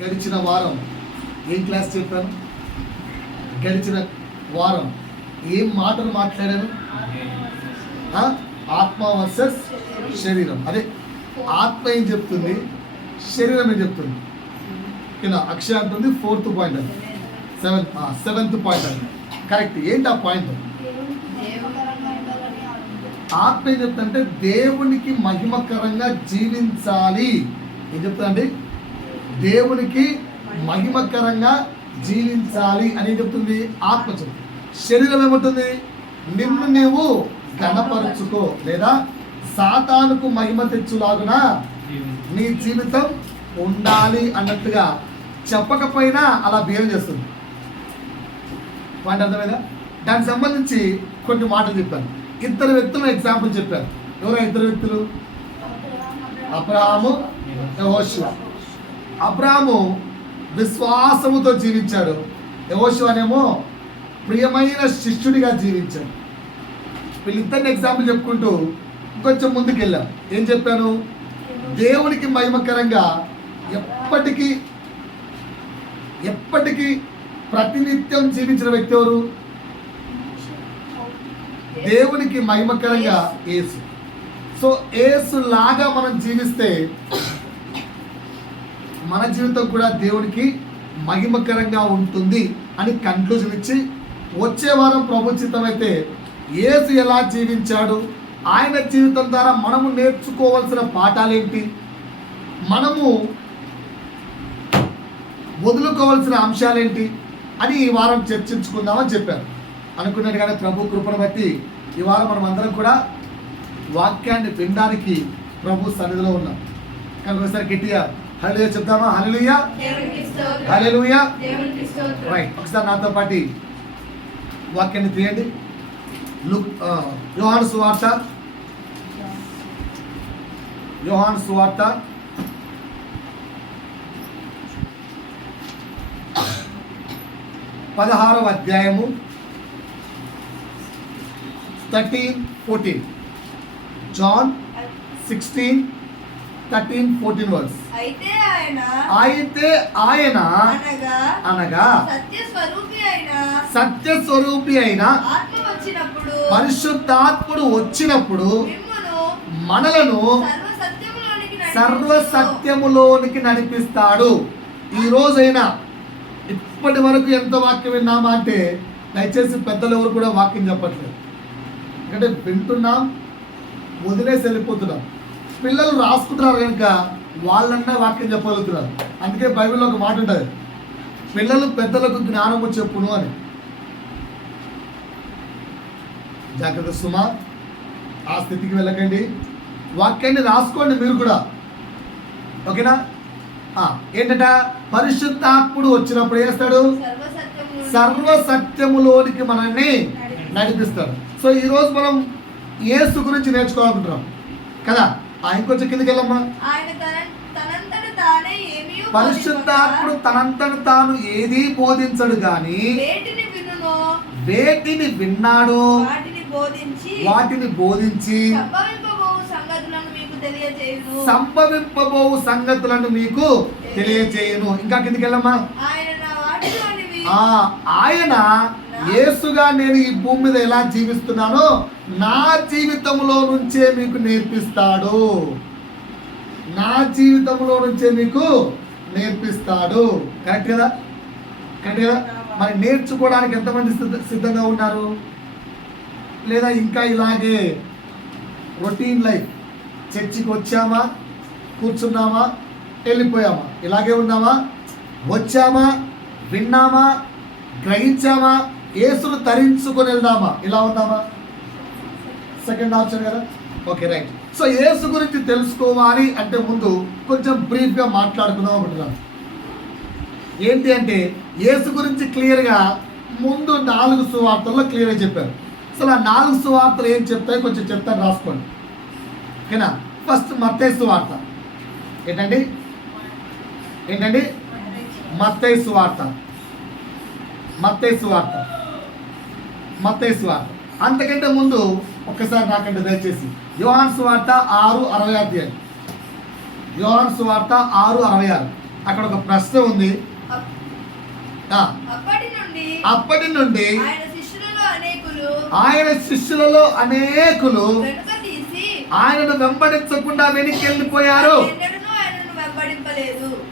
గడిచిన వారం ఏం క్లాస్ చెప్పాను? గడిచిన వారం ఏం మాటలు మాట్లాడాను? ఆత్మ వర్సెస్ శరీరం. అదే ఆత్మ ఏం చెప్తుంది, శరీరం ఏం చెప్తుంది. ఓకేనా? అక్షయ అంటుంది 4th పాయింట్ అది, 7th పాయింట్ అది. కరెక్ట్. ఏంటి ఆ పాయింట్? ఆత్మ ఏం చెప్తుందంటే దేవునికి మహిమకరంగా జీవించాలి. ఏం చెప్తుందండి? దేవునికి మహిమకరంగా జీవించాలి అని చెప్తుంది ఆత్మ చెప్తుంది. శరీరం ఏమంటుంది? నిన్ను నీవు ఘనపరుచుకో, లేదా సాతానుకు మహిమ తెచ్చులాగున నీ జీవితం ఉండాలి అన్నట్టుగా చెప్పకపోయినా అలా బిహేవ్ చేస్తుంది. పాయింట్ అర్థమైందా? దానికి సంబంధించి కొన్ని మాటలు చెప్పాను. ఇద్దరు వ్యక్తులు ఎగ్జాంపుల్ చెప్పారు. ఎవరో ఇద్దరు వ్యక్తులు? అబ్రహాము, యెహోషువ. అబ్రహాము విశ్వాసముతో జీవించాడు, యెహోషువనేమో ప్రియమైన శిష్యుడిగా జీవించాడు. వీళ్ళిద్దరిని ఎగ్జాంపుల్ చెప్పుకుంటూ ఇంకొంచెం ముందుకు వెళ్ళాం. ఏం చెప్పాను? దేవునికి మహిమకరంగా ఎప్పటికీ ప్రతినిత్యం జీవించిన వ్యక్తి ఎవరు? దేవునికి మహిమకరంగా యేసు. సో యేసు లాగా మనం జీవిస్తే మన జీవితం కూడా దేవునికి మహిమకరంగా ఉంటుంది అని కన్క్లూజన్ ఇచ్చి, వచ్చే వారం ప్రభుచితమైతే యేసు ఎలా జీవించాడు, ఆయన జీవితం ద్వారా మనము నేర్చుకోవాల్సిన పాఠాలేంటి, మనము వదులుకోవాల్సిన అంశాలేంటి అని ఈ వారం చర్చించుకుందామని చెప్పారు. అనుకున్నట్టుగానే ప్రభు కృపను బట్టి ఈ వారం మనం అందరం కూడా వాక్యాన్ని వినడానికి ప్రభు సన్నిధిలో ఉన్నాం. కానీ ఒకసారి గట్టిగా హల్లెలూయా చెప్దామా? హల్లెలూయా, హల్లెలూయా. రైట్. ఒకసారి నాతో పాటు వాక్యాన్ని తీయండి. యోహాను సువార్త 16వ అధ్యాయము 13-14. John 16:13-14 verse. అయితే ఆయన అనగా సత్యస్వరూపి అయిన పరిశుద్ధాత్ముడు వచ్చినప్పుడు మనలను సర్వసత్యములోనికి నడిపిస్తాడు. ఈ రోజైనా ఇప్పటి వరకు ఎంత వాక్యం విన్నామా అంటే, దయచేసి పెద్దలు ఎవరు కూడా వాక్యం చెప్పట్లేదు. ఎందుకంటే వింటున్నాం, వదిలేసి వెళ్ళిపోతున్నాం. పిల్లలు రాసుకుంటున్నారు కనుక వాళ్ళన్నా వాక్యం చెప్పగలుగుతున్నారు. అందుకే బైబిల్లో ఒక మాట ఉంటుంది, పిల్లలు పెద్దలకు జ్ఞానము చెప్పును అని. జాగ్రత్త సుమా, ఆ స్థితికి వెళ్ళకండి. వాక్యాన్ని రాసుకోండి మీరు కూడా. ఓకేనా? ఏంటట? పరిశుద్ధాత్ముడు వచ్చినప్పుడు ఏస్తాడు? సర్వసత్యములోనికి మనల్ని నడిపిస్తాడు. సో ఈరోజు మనం యేసు గురించి నేర్చుకోవాలనుకుంటున్నాం కదా. ఇంకొంచెం కిందకి వెళ్ళమ్మా. పరిశుద్ధాత్ముడు తనంతట తాను ఏది బోధించడు గాని వేటిని విన్నాడో వాటిని బోధించి సంభవింపబోవు సంగతులను మీకు తెలియజేయును. ఇంకా కిందకి వెళ్ళమ్మా. ఆయన యేసుగా నేను ఈ భూమి మీద ఎలా జీవిస్తున్నానో నా జీవితంలో నుంచే మీకు నేర్పిస్తాడు. నా జీవితంలో నుంచే మీకు నేర్పిస్తాడు. కరెక్ట్ కదా? కరెక్ట్ కదా? మరి నేర్చుకోవడానికి ఎంతమంది సిద్ధంగా ఉన్నారు? లేదా ఇంకా ఇలాగే రొటీన్ లైఫ్, చర్చికి వచ్చామా, కూర్చున్నామా, వెళ్ళిపోయామా, ఇలాగే ఉన్నామా? వచ్చామా, విన్నామా, గ్రహించామా, యేసును తరించుకొని వెళ్దామా, ఇలా ఉందామా? సెకండ్ ఆప్షన్ కదా. Okay, right. సో యేసు గురించి తెలుసుకోవాలి అంటే ముందు కొంచెం బ్రీఫ్గా మాట్లాడుకుందాం అనుకుంటున్నాను. ఏంటి అంటే, యేసు గురించి క్లియర్గా ముందు 4 సువార్తల్లో క్లియర్గా చెప్పారు. అసలు ఆ 4 సువార్తలు ఏం చెప్తాయి కొంచెం చెప్తాను, రాసుకోండి. ఓకేనా? ఫస్ట్ మత్తయి సువార్త. ఏంటండి? మత్తయి సువార్త. అంతకంటే ముందు ఒక్కసారి నాకంటే దయచేసి యోహాను సువార్త 6:66. యోహాను సువార్త 6:66. అక్కడ ఒక ప్రశ్న ఉంది. అప్పటి నుండి ఆయన శిష్యులలో అనేకులు ఆయనను వెంబడించకుండా వెనక్కి వెళ్ళిపోయారు.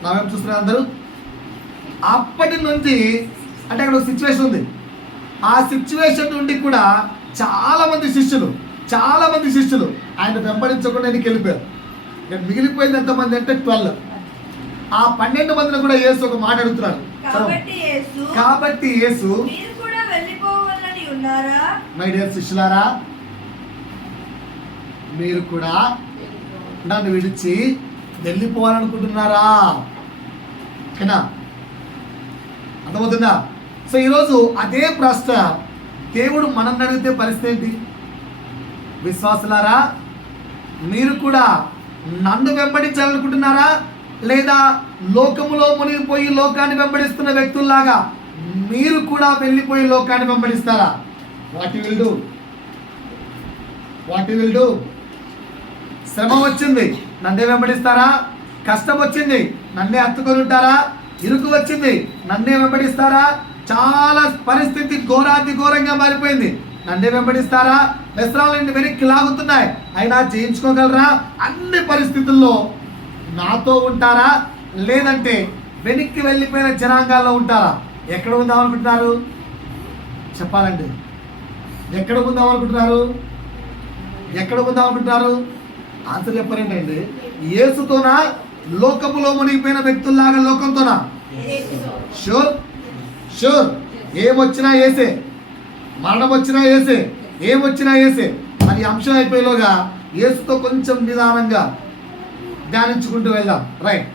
నావేం చూస్తున్నారు అందరూ? అప్పటి నుంచి అంటే అక్కడ ఒక సిచ్యువేషన్ ఉంది. ఆ సిచ్యువేషన్ నుండి కూడా చాలా మంది శిష్యులు ఆయన వెంబడించకుండా వెనక్కి వెళ్ళిపోయారు. ఇక్కడ మిగిలిపోయింది ఎంతమంది అంటే 12. ఆ 12 మందిని కూడా యేసు ఒక మాట అడుగుతున్నాడు. కాబట్టి యేసు, మై డియర్ శిష్యులారా, మీరు కూడా నన్ను విడిచి వెళ్ళిపోవాలనుకుంటున్నారా? ఓకేనా? అర్థమవుతుందా? సో ఈరోజు అదే ప్రశ్న దేవుడు మనల్ని అడిగితే పరిస్థితి ఏంటి? విశ్వాసులారా, మీరు కూడా నన్ను వెంబడించాలనుకుంటున్నారా? లేదా లోకములో మునిగిపోయి లోకాన్ని వెంబడిస్తున్న వ్యక్తుల్లాగా మీరు కూడా వెళ్ళిపోయి లోకాన్ని వెంబడిస్తారా? What you will do? శ్రమ వచ్చింది, నన్నే వెంబడిస్తారా? కష్టం వచ్చింది, నన్నే హత్తుకొని ఉంటారా? ఇరుకు వచ్చింది, నన్నే వెంబడిస్తారా? చాలా పరిస్థితి ఘోరంగా మారిపోయింది, నన్నే వెంబడిస్తారా? వ్యసనాలు వెనక్కి లాగుతున్నాయి, అయినా చేయించుకోగలరా? అన్ని పరిస్థితుల్లో నాతో ఉంటారా? లేదంటే వెనక్కి వెళ్ళిపోయిన జనాంగాల్లో ఉంటారా? ఎక్కడ ఉందాం అనుకుంటున్నారు? చెప్పాలండి, ఎక్కడ ఉందాం అనుకుంటున్నారు? ఆన్సర్ చెప్పారండి. యేసుతోనా? లోకములో మునిగిపోయిన వ్యక్తుల్లాగా లోకంతోనా? షూర్. ఏమొచ్చినా యేసే, మరణం వచ్చినా యేసే, ఏమొచ్చినా యేసే. మరి అంశం అయిపోయేలోగా యేసుతో కొంచెం నిదానంగా ధ్యానించుకుంటూ వెళ్దాం. రైట్,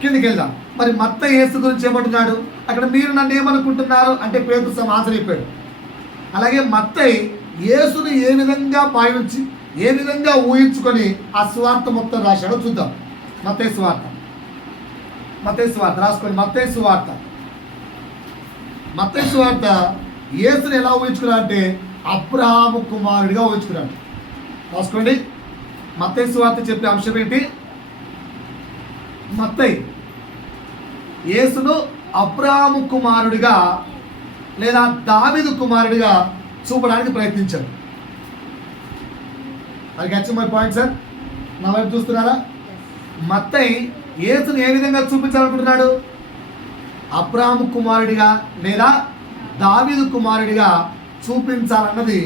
కిందికి వెళ్దాం. మరి మత్తయి యేసు గురించి ఏమంటున్నాడు? అక్కడ మీరు నన్ను ఏమనుకుంటున్నారు అంటే పేతురు ఆన్సర్ చెప్పాడు. అలాగే మత్తయి యేసుని ఏ విధంగా భావించి ఏ విధంగా ఊహించుకొని ఆ సువార్త మొత్తం రాశాడో చూద్దాం. మత్తయి సువార్త రాసుకోండి. మత్తయి సువార్త యేసుని ఎలా ఊహించుకున్నాడు అంటే అబ్రహాము కుమారుడిగా ఊహించుకున్నాడు. రాసుకోండి. మత్తయి సువార్త చెప్పే అంశం ఏంటి? మత్తయి యేసును అబ్రహాము కుమారుడిగా లేదా దావీదు కుమారుడిగా చూపడానికి ప్రయత్నించాడు. అది గచ్చి మై పాయింట్ సార్. నా వైపు చూస్తున్నారా? మత్తయి యేసును ఏ విధంగా చూపించాలనుకుంటున్నాడు? అబ్రహాము కుమారుడిగా లేదా దావీదు కుమారుడిగా చూపించాలన్నది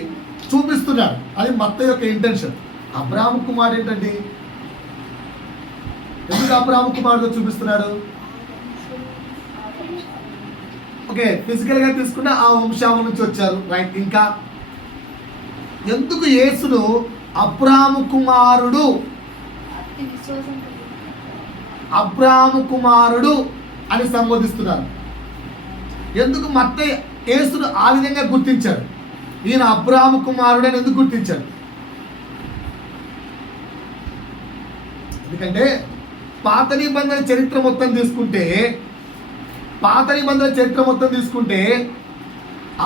చూపిస్తున్నాడు. అది మత్తయి యొక్క ఇంటెన్షన్. అబ్రహాము కుమారుడు ఏంటండి? ఎందుకు అబ్రహాము కుమారుడుగా చూపిస్తున్నాడు? ఓకే, ఫిజికల్గా తీసుకున్న ఆ వంశావళి నుంచి వచ్చారు. రైట్. ఇంకా ఎందుకు యేసును అబ్రహాము కుమారుడు అని సంబోధిస్తున్నారు? ఎందుకు మత్తయి యేసును ఆ విధంగా గుర్తించాడు? ఈయన అబ్రహాము కుమారుడు అని ఎందుకు గుర్తించాడు? ఎందుకంటే పాత నిబంధన చరిత్ర మొత్తం తీసుకుంటే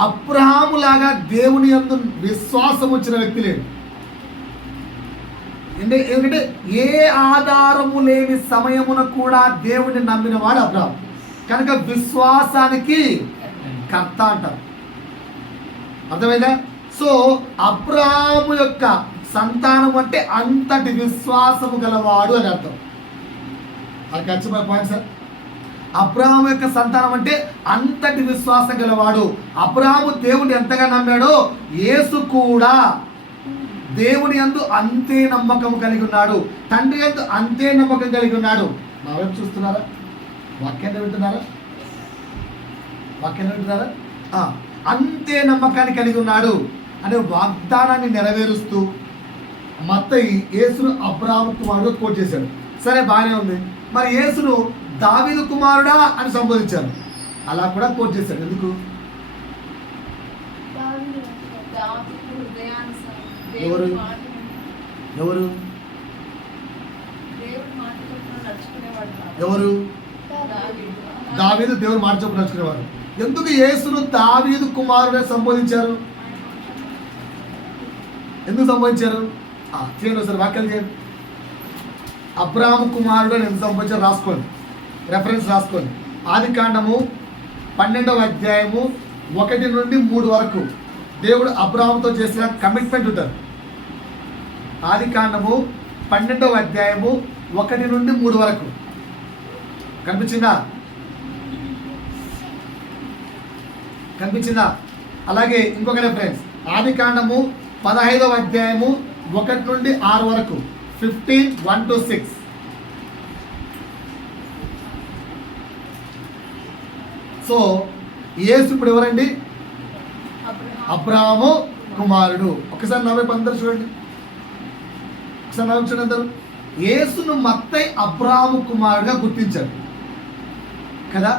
అబ్రహాము లాగా దేవుని యందు విశ్వాసం వచ్చిన వ్యక్తి లేడు. ఎందుకంటే ఏ ఆధారము లేని సమయమున కూడా దేవుని నమ్మిన వాడు అబ్రహాము. కనుక విశ్వాసానికి కర్త అంటారు. అర్థమైందా? సో అబ్రహాము యొక్క సంతానం అంటే అంతటి విశ్వాసము గలవాడు అని అర్థం. అది ఖచ్చితంగా పాయింట్ సార్. అబ్రహాము యొక్క సంతానం అంటే అంతటి విశ్వాసం గలవాడు. అబ్రహాము దేవుని ఎంతగా నమ్మాడో యేసు కూడా దేవుని యందు అంతే నమ్మకం కలిగి ఉన్నాడు, తండ్రి యందు అంతే నమ్మకం కలిగి ఉన్నాడు. నా వైపు చూస్తున్నారా? వాక్యాన్ని వింటున్నారా? అంతే నమ్మకాన్ని కలిగి ఉన్నాడు అనే వాగ్దానాన్ని నెరవేరుస్తూ మత్తయి యేసును అబ్రహాము కుమారుడు కోట్ చేశాడు. సరే, బాగానే ఉంది. మరి యేసును దావీదు కుమారుడా అని సంబోధించారు, అలా కూడా కోట్ చేశాడు. ఎందుకు? ఎవరు దావీదు దేవుడు మాట చొప్పున నడుచుకునేవాడు. ఎందుకు యేసును దావీదు కుమారుడే సంబోధించారు? ఎందుకు సంబోధించారు? చేయండి సార్, వాక్యాలు చేయండి. అబ్రహాము కుమారుడు అని ఎందుకు సంబోధించారు రాసుకోండి. రెఫరెన్స్ రాసుకోండి. ఆదికాండము 12వ అధ్యాయము 1 నుండి 3 వరకు దేవుడు అబ్రాహాముతో చేసిన కమిట్మెంట్ ఉంటుంది. ఆదికాండము 12వ అధ్యాయము 1 నుండి 3 వరకు కనిపించిందా? అలాగే ఇంకొక రెఫరెన్స్ ఆదికాండము 15వ అధ్యాయము 1 నుండి 6 వరకు 15:1-6. సో యేసు ఇప్పుడు ఎవరండి? అబ్రాహాము కుమారుడు. ఒకసారి నవ్వే అందరూ చూడండి, ఒకసారి నవ్వు చూడండి అందరూ. యేసును మత్తయి అబ్రాహాము కుమారుడుగా గుర్తించాడు కదా.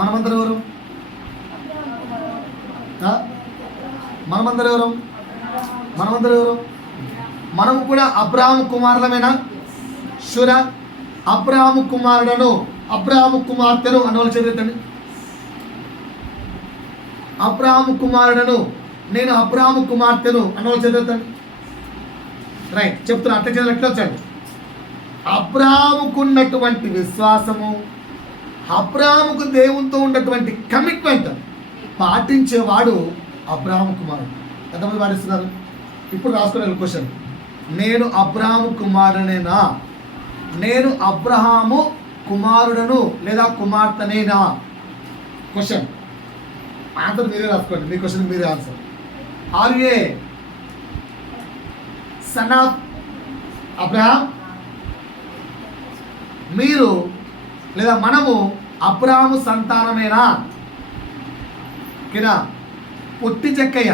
మనమందరం ఎవరు? మనమందరం ఎవరు? మనం కూడా అబ్రాహాము కుమారులమేనా? షూరా? అబ్రాహాము కుమారుడను, అబ్రాహాము కుమార్తెను అన్నవాళ్ళు చదివేతండి. అబ్రాహాము కుమారుడను, నేను అబ్రాహాము కుమార్తెను అన్నవాళ్ళు చదివేతండి. రైట్, చెప్తున్నా. అట్లా చదివి ఎట్లా వచ్చాడు? అబ్రాహాముకు ఉన్నటువంటి విశ్వాసము, అబ్రాహాముకు దేవునితో ఉన్నటువంటి కమిట్మెంట్ పాటించేవాడు అబ్రాహాము కుమారుడు. ఎంతమంది పాటిస్తున్నారు? ఇప్పుడు రాసుకునే క్వశ్చన్, నేను అబ్రాహాము కుమారుడనేనా? నేను అబ్రహాము కుమారుడను లేదా కుమార్తెనేనా? క్వశ్చన్ ఆన్సర్ మీరే రాసుకోండి. మీ క్వశ్చన్ మీరే answer. Are a son of Abraham? మీరు లేదా మనము అబ్రహాము సంతానమేనా? ఓకేనా? పొట్టి చెక్కయ్య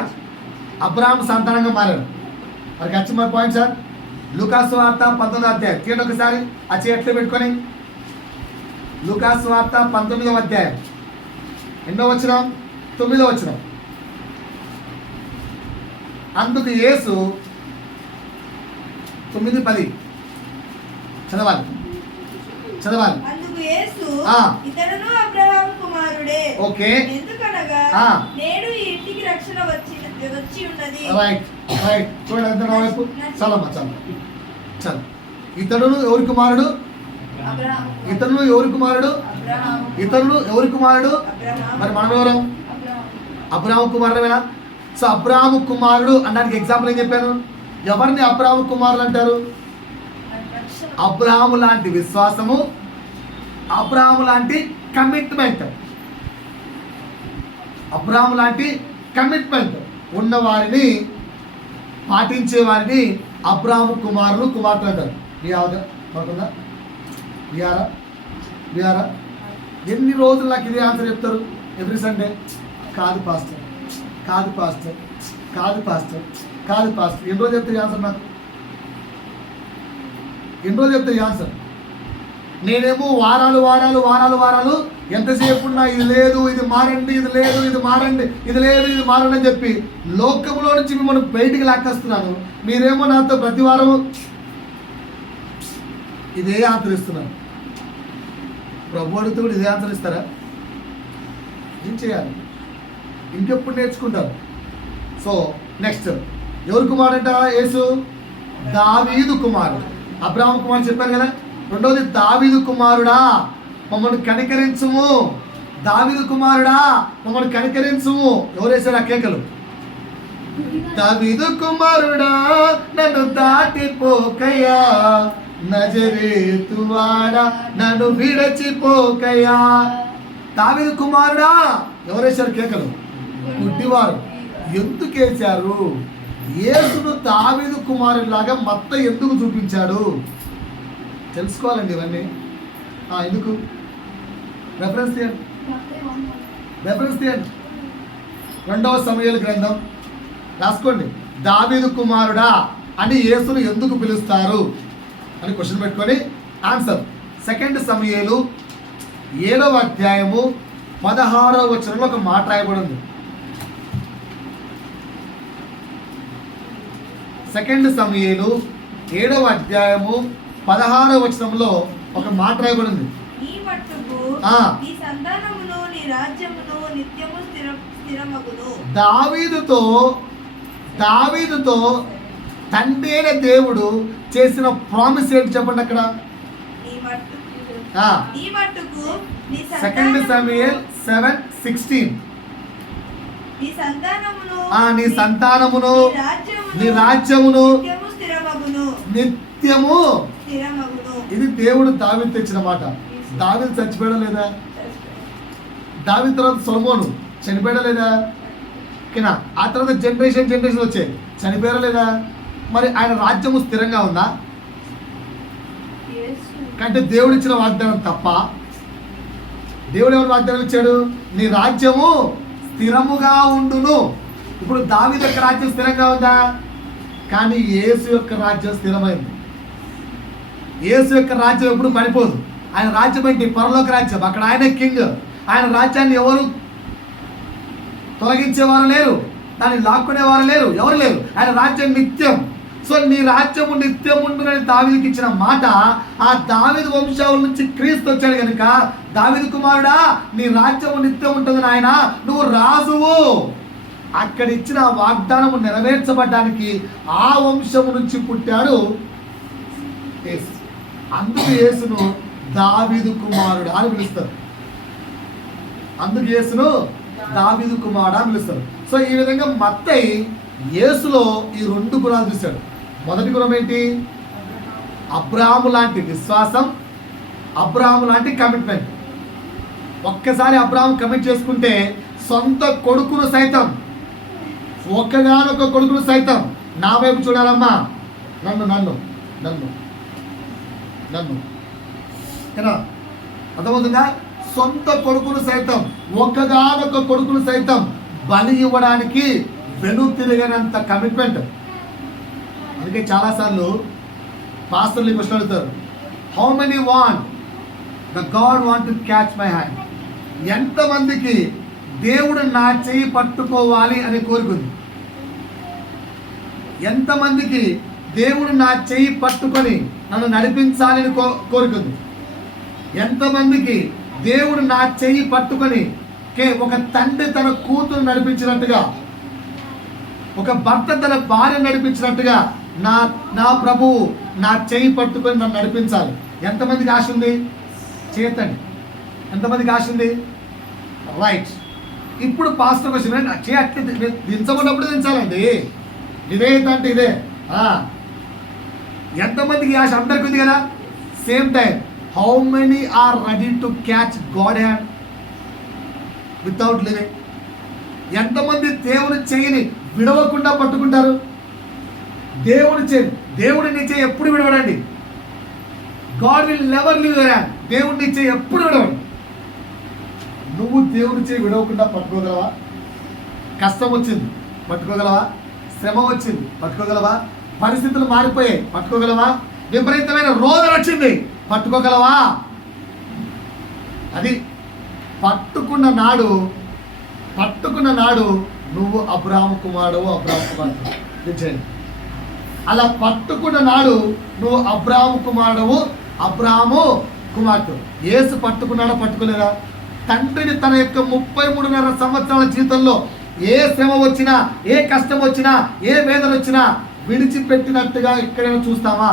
అబ్రహాము సంతానంగా మారాడు. మరి వచ్చి మరి పాయింట్ సార్. లూకాసు వార్త 19వ అధ్యాయం తీయండి ఒకసారి. ఆ చేయట్లో పెట్టుకొని లూకాసు వార్త 19వ అధ్యాయం ఎన్నో వచనం? 9వ వచనం. అందుకు యేసు 9:10 చదవాలి. అందుకు యేసు ఇతడును అబ్రహాము కుమారుడే. ఓకే. ఎందుకనగా నేడు ఈ ఇంటికి రక్షణ వచ్చి ఉన్నది. రైట్. చూడండి ఎంత వైపు. చాలమ్మా చాలు. ఇతడును ఎవరి కుమారుడు? ఇతరులు ఎవరి కుమారుడు? మరి మనం ఎవరు? అబ్రాహాము కుమారుడేనా? సో అబ్రాహాము కుమారుడు అనడానికి ఎగ్జాంపుల్ ఏం చెప్పాను? ఎవరిని అబ్రాహాము కుమారులు అంటారు? అబ్రాహాము లాంటి విశ్వాసము, అబ్రాహాము లాంటి కమిట్మెంట్ ఉన్నవారిని, పాటించే వారిని అబ్రాహాము కుమారులు కుమార్తెలు అంటారు. విహారా ఎన్ని రోజులు నాకు ఇదే ఆన్సర్ చెప్తారు ఎవ్రీ సండే? కాదు పాస్టర్. ఎన్ని రోజులు చెప్తారు ఆన్సర్? నాకు ఎన్ని రోజులు చెప్తారు ఆన్సర్? నేనేమో వారాలు ఎంతసేపు ఉన్నా ఇది లేదు, ఇది మారండి, ఇది లేదు, ఇది మారండి, ఇది లేదు, ఇది మారండి అని చెప్పి లోకంలో నుంచి మిమ్మల్ని బయటికి లాక్కేస్తున్నాను. మీరేమో నాతో ప్రతి వారం ఇదే ఆన్సర్ ఇస్తున్నాను. ప్రభు అడిగితే కూడా ఇదే ఆన్సర్ ఇస్తారా? ఏం చేయాలి? ఇంకెప్పుడు నేర్చుకుంటారు. సో నెక్స్ట్ ఎవరు కుమారుడంట? యేసు దావీదు కుమారుడు. అబ్రాహాము కుమారుడు చెప్పారు కదా. రెండవది దావీదు కుమారుడా మమ్మల్ని కనికరించుము. దావీదు కుమారుడా మమ్మల్ని కనికరించుము. ఎవరు వేశారు ఆ కేకలు? దావీదు కుమారుడా నన్ను దాటిపోకయ్యా, నజరేతువాడా నన్ను విడచిపోకయ్యా. దావీదు కుమారుడా ఎవరు వేశారు కేకలు? గుడ్డివారు. ఎందుకు వేశారు? యేసును దావీదు కుమారుడిలాగా మత్తయి ఎందుకు చూపించాడు? తెలుసుకోవాలండి ఇవన్నీ. ఎందుకు? రెఫరెన్స్ తీయండి. 2వ సమూయేలు గ్రంథం రాసుకోండి. దావీదు కుమారుడా అని యేసును ఎందుకు పిలుస్తారు అని క్వశ్చన్ పెట్టుకొని ఆన్సర్. 2 సమూయేలు 7వ అధ్యాయము 16వ వచనంలో ఒక మాట రాయబడి ఉంది. 2 సమూయేలు 7వ అధ్యాయము 16వ వచనంలో ఒక మాట రాయబడింది. దావీదుతో తండ్రి అయిన దేవుడు చేసిన ప్రామిస్ ఏంటి చెప్పండి అక్కడ? ఈ మట్టుకు నీ 2 Samuel 7:16. నీ సంతానమును నీ సంతానమును నీ నీ రాజ్యమును నిత్యము స్థిరమగును. నిత్యము. ఇది దేవుడు దావీదు తెచ్చిన మాట. దావీదు చచ్చిపోయడం లేదా? దావీదు తర్వాత సొలొమోను చనిపోయడం లేదా? ఓకేనా? ఆ తర్వాత జనరేషన్ వచ్చాయి, చనిపోయారా లేదా? మరి ఆయన రాజ్యము స్థిరంగా ఉందా? అంటే దేవుడు ఇచ్చిన వాగ్దానం తప్ప. దేవుడు ఎవరు వాగ్దానం ఇచ్చాడు? నీ రాజ్యము స్థిరముగా ఉండును. ఇప్పుడు దావీదు యొక్క రాజ్యం స్థిరంగా ఉందా? కానీ యేసు యొక్క రాజ్యం స్థిరమైంది. యేసు యొక్క రాజ్యం ఎప్పుడు పడిపోదు. ఆయన రాజ్యం ఏంటి? పరలోక రాజ్యం. అక్కడ ఆయనే కింగ్. ఆయన రాజ్యాన్ని ఎవరు తొలగించేవారు లేరు, దాన్ని లాక్కునేవారు లేరు, ఎవరు లేరు. ఆయన రాజ్యం నిత్యం. సో నీ రాజ్యము నిత్యం ఉండునని దావీదుకి ఇచ్చిన మాట, ఆ దావీదు వంశావళి నుంచి క్రీస్తు వచ్చాడు కనుక, దావీదు కుమారుడా నీ రాజ్యము నిత్యం ఉంటుంది నాయన, నువ్వు రాజువు. అక్కడ ఇచ్చిన వాగ్దానము నెరవేర్చబడ్డానికి ఆ వంశము నుంచి పుట్టాడు యేసు. అందుకు యేసును దావీదు కుమారుడు అని పిలుస్తారు. అందుకు యేసును దావీదు కుమారుడు అని పిలుస్తారు. సో ఈ విధంగా మత్తయి యేసులో ఈ 2 గుణాలు చూశాడు. మొదటి గుణం ఏంటి? అబ్రాహాము లాంటి విశ్వాసం, అబ్రాహాము లాంటి కమిట్మెంట్. ఒక్కసారి అబ్రాహాము కమిట్ చేసుకుంటే సొంత కొడుకును సైతం, ఒక్కగానొక్క కొడుకును సైతం, నా వైపు చూడాలమ్మా, నన్ను నన్ను నన్ను నన్ను ఏనా అర్థమవుతుందా? సొంత కొడుకును సైతం, ఒక్కగానొక్క కొడుకును సైతం బలి ఇవ్వడానికి వెనుతిరగనంత కమిట్మెంట్. అందుకే చాలాసార్లు పాస్టర్లు క్వశ్చన్ అడుగుతారు, how many want the God want to catch my hand? ఎంతమందికి దేవుడు నా చేయి పట్టుకోవాలి అనే కోరుకుంది? ఎంతమందికి దేవుడు నా చేయి పట్టుకొని నన్ను నడిపించాలని కోరుకుంది? ఎంతమందికి దేవుడు నా చేయి పట్టుకొని ఒక తండ్రి తన కూతురు నడిపించినట్టుగా, ఒక భర్త తన భార్య నడిపించినట్టుగా నా ప్రభువు నా చేయి పట్టుకొని నన్ను నడిపించాలి? ఎంతమందికి ఆశ ఉంది? చేతండి. ఎంతమందికి ఆశ ఉంది? రైట్. ఇప్పుడు పాస్టర్ క్వశ్చన్, అట్లా దించకున్నప్పుడు దించాలండి. విధేయత అంటే ఇదే. ఎంతమందికి ఆశ? అందరికి ఉంది కదా. Same time how many are ready to catch God hand without leaving? ఎంతమంది దేవుని చెయ్యిని విడవకుండా పట్టుకుంటారు? దేవుడి నీ చెయ్యి ఎప్పుడు విడవడండి. God will never leave your hand. దేవుడి నీ చెయ్యి ఎప్పుడు విడవండి. నువ్వు దేవుని చెయ్యి విడవకుండా పట్టుకోగలవా? కష్టం వచ్చింది పట్టుకోగలవా? శ్రమ వచ్చింది పట్టుకోగలవా? పరిస్థితులు మారిపోయాయి పట్టుకోగలవా? విపరీతమైన రోగం వచ్చింది పట్టుకోగలవా? అది పట్టుకున్న నాడు నువ్వు అబ్రాహాము కుమారుడు. అలా పట్టుకున్న నాడు నువ్వు అబ్రాహాము కుమారుడు, అబ్రాహాము కుమార్తె. యేసు పట్టుకున్నాడా? పట్టుకోలేదా? తండ్రిని తన యొక్క 33.5 సంవత్సరాల జీవితంలో ఏ శ్రమ వచ్చినా, ఏ కష్టం వచ్చినా, ఏ వేదన వచ్చినా విడిచిపెట్టినట్టుగా ఎక్కడైనా చూస్తామా?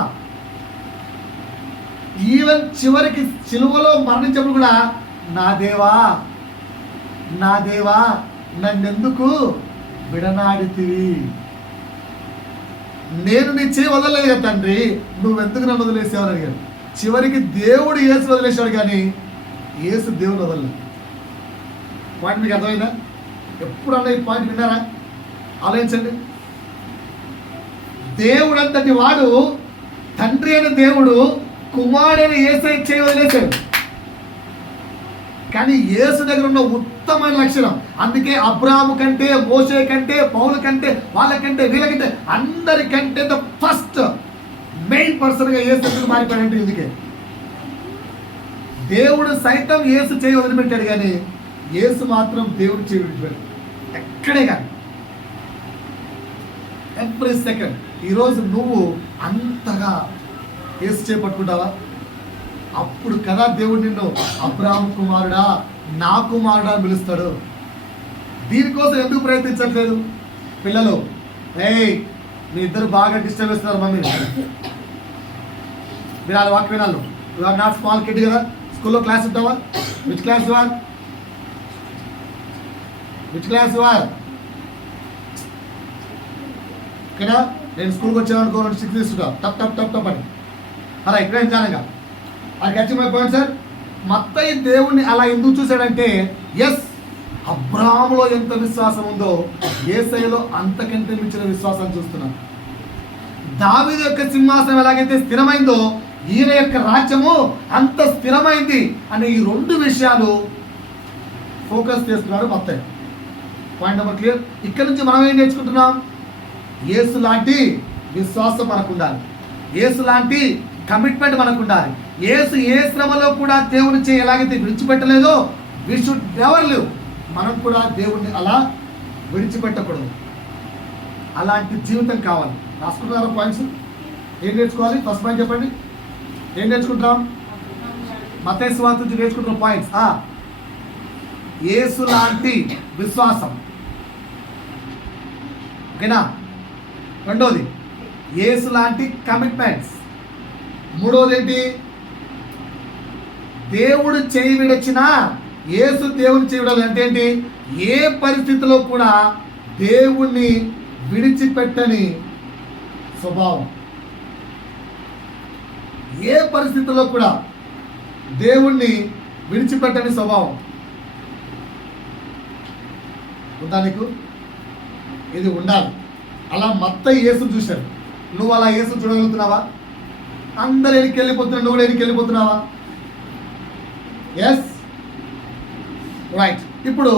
ఈవెన్ చివరికి సిలువలో మరణించినప్పుడు కూడా, నా దేవా నన్నెందుకు విడనాడితివి? నేను నీ చేయి వదలలేదు కదా తండ్రి, నువ్వెందుకు నన్ను వదిలేసావని అడిగాడు. చివరికి దేవుడు యేసు వదిలేశాడు, కానీ యేసు దేవుడు వదలలేదు. పాయింట్ మీకు అర్థమైందా? ఎప్పుడన్నా ఈ పాయింట్ విన్నారా? ఆలోచించండి. దేవుడు అంతటి వాడు, తండ్రి అయిన దేవుడు కుమారుడైన యేసయ్య చేయి వదిలేశాడు. కానీ యేసు దగ్గర ఉన్న ఉత్తమమైన లక్షణం, అందుకే అబ్రాహాము కంటే, మోషే కంటే, పౌలు కంటే, వాళ్ళకంటే, వీళ్ళకంటే, అందరికంటే ద ఫస్ట్ మెయిన్ పర్సన్గా యేసు ఎందుకు మారిపోయాడంటే ఇందుకే. దేవుడు సైతం యేసు చేయి వదిలిపెట్టాడు, కానీ యేసు మాత్రం దేవుడు చేయి వదిలిపెట్టాడు. ఎక్కడే కానీ ఎవ్రీ సెకండ్. ఈరోజు నువ్వు అంతగా యేసు చేపట్టుకుంటావా? అప్పుడు కదా దేవుడు నిన్ను అబ్రాహాము కుమారుడా, నా కుమారుడా అని పిలుస్తాడు. దీనికోసం ఎందుకు ప్రయత్నించట్లేదు? పిల్లలు, మీ ఇద్దరు బాగా డిస్టర్బ్ చేస్తున్నారు మమ్మీ. మీరు వాళ్ళ వాక్ వినాలి. You are not small kid కదా, స్కూల్లో క్లాస్ ఉంటావా? Which class you are? Which class you are? ఓకేనా? నేను స్కూల్కి వచ్చాను అనుకో 6 తీసుకుంటా, టప్ టప్ టప్ టప్ అని అలా ఇక్కడ నిదానంగా. అది ఖచ్చితంగా మై పాయింట్ సార్. మత్తయి దేవుణ్ణి అలా ఎందుకు చూశాడంటే, ఎస్, అబ్రాహాములో ఎంత విశ్వాసం ఉందో యేసయ్యలో అంతకంటే మించిన విశ్వాసం చూస్తున్నాను. దావీదు యొక్క సింహాసనం ఎలాగైతే స్థిరమైందో ఈయన యొక్క రాజ్యము అంత స్థిరమైంది అనే ఈ 2 విషయాలు ఫోకస్ చేస్తున్నాడు మత్తయి. Point number clear. ఇక్కడ నుంచి మనం ఏం నేర్చుకుంటున్నాం? యేసు లాంటి విశ్వాసం మనకు ఉండాలి, యేసు లాంటి కమిట్మెంట్ మనకు ఉండాలి. యేసు ఏ శ్రమలో కూడా దేవుని చేయి ఎలాగైతే విడిచిపెట్టలేదో వి షుడ్ నెవర్ లివ్. మనం కూడా దేవుణ్ణి అలా విడిచిపెట్టకూడదు. అలాంటి జీవితం కావాలి. రాసుకుంటున్నారా పాయింట్స్? ఏం నేర్చుకోవాలి? ఫస్ట్ పాయింట్ చెప్పండి. ఏం నేర్చుకుంటాం? మత్తయి సువార్త నుంచి నేర్చుకుంటున్న పాయింట్స్. యేసు లాంటి విశ్వాసం. ఓకేనా? రెండోది యేసు లాంటి కమిట్మెంట్స్. మూడోది ఏంటి? దేవుడు చేయి విడొచ్చినా యేసు దేవుని చేయి విడాలి అంటే ఏంటి? ఏ పరిస్థితిలో కూడా దేవుణ్ణి విడిచిపెట్టని స్వభావం. ఏ పరిస్థితుల్లో కూడా దేవుణ్ణి విడిచిపెట్టని స్వభావం ఉందా నీకు? ఇది ఉండాలి. అలా మత్తయి యేసును చూశాడు. నువ్వు అలా యేసును చూడగలుగుతున్నావా? అందరు ఎనికి వెళ్ళిపోతున్నావు, నువ్వు ఎనికి వెళ్ళిపోతున్నావా? Yes, right. ఇప్పుడు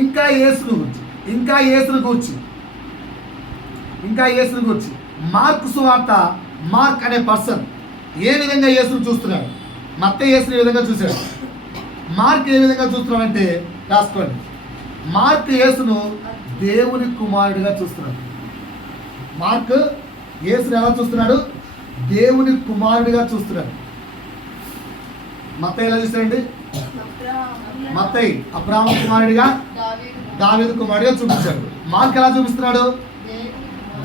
ఇంకా యేసును గూర్చి మార్కు సువార్త, మార్క్ అనే పర్సన్ ఏ విధంగా యేసును చూస్తున్నాడు? మత్తయి యేసుని ఏ విధంగా చూశాడు, మార్క్ ఏ విధంగా చూస్తున్నాడంటే రాసుకోండి. మార్క్ యేసును దేవుని కుమారుడిగా చూస్తున్నాడు. మార్క్ యేసుని ఎలా చూస్తున్నాడు? దేవుని కుమారుడిగా చూస్తున్నాడు. మత్తయి ఎలా చూస్తాడండి? మత్తయి అబ్రాహాము కుమారుడిగా, దావీదు కుమారుడిగా చూపించాడు. మార్క్ ఎలా చూపిస్తున్నాడు?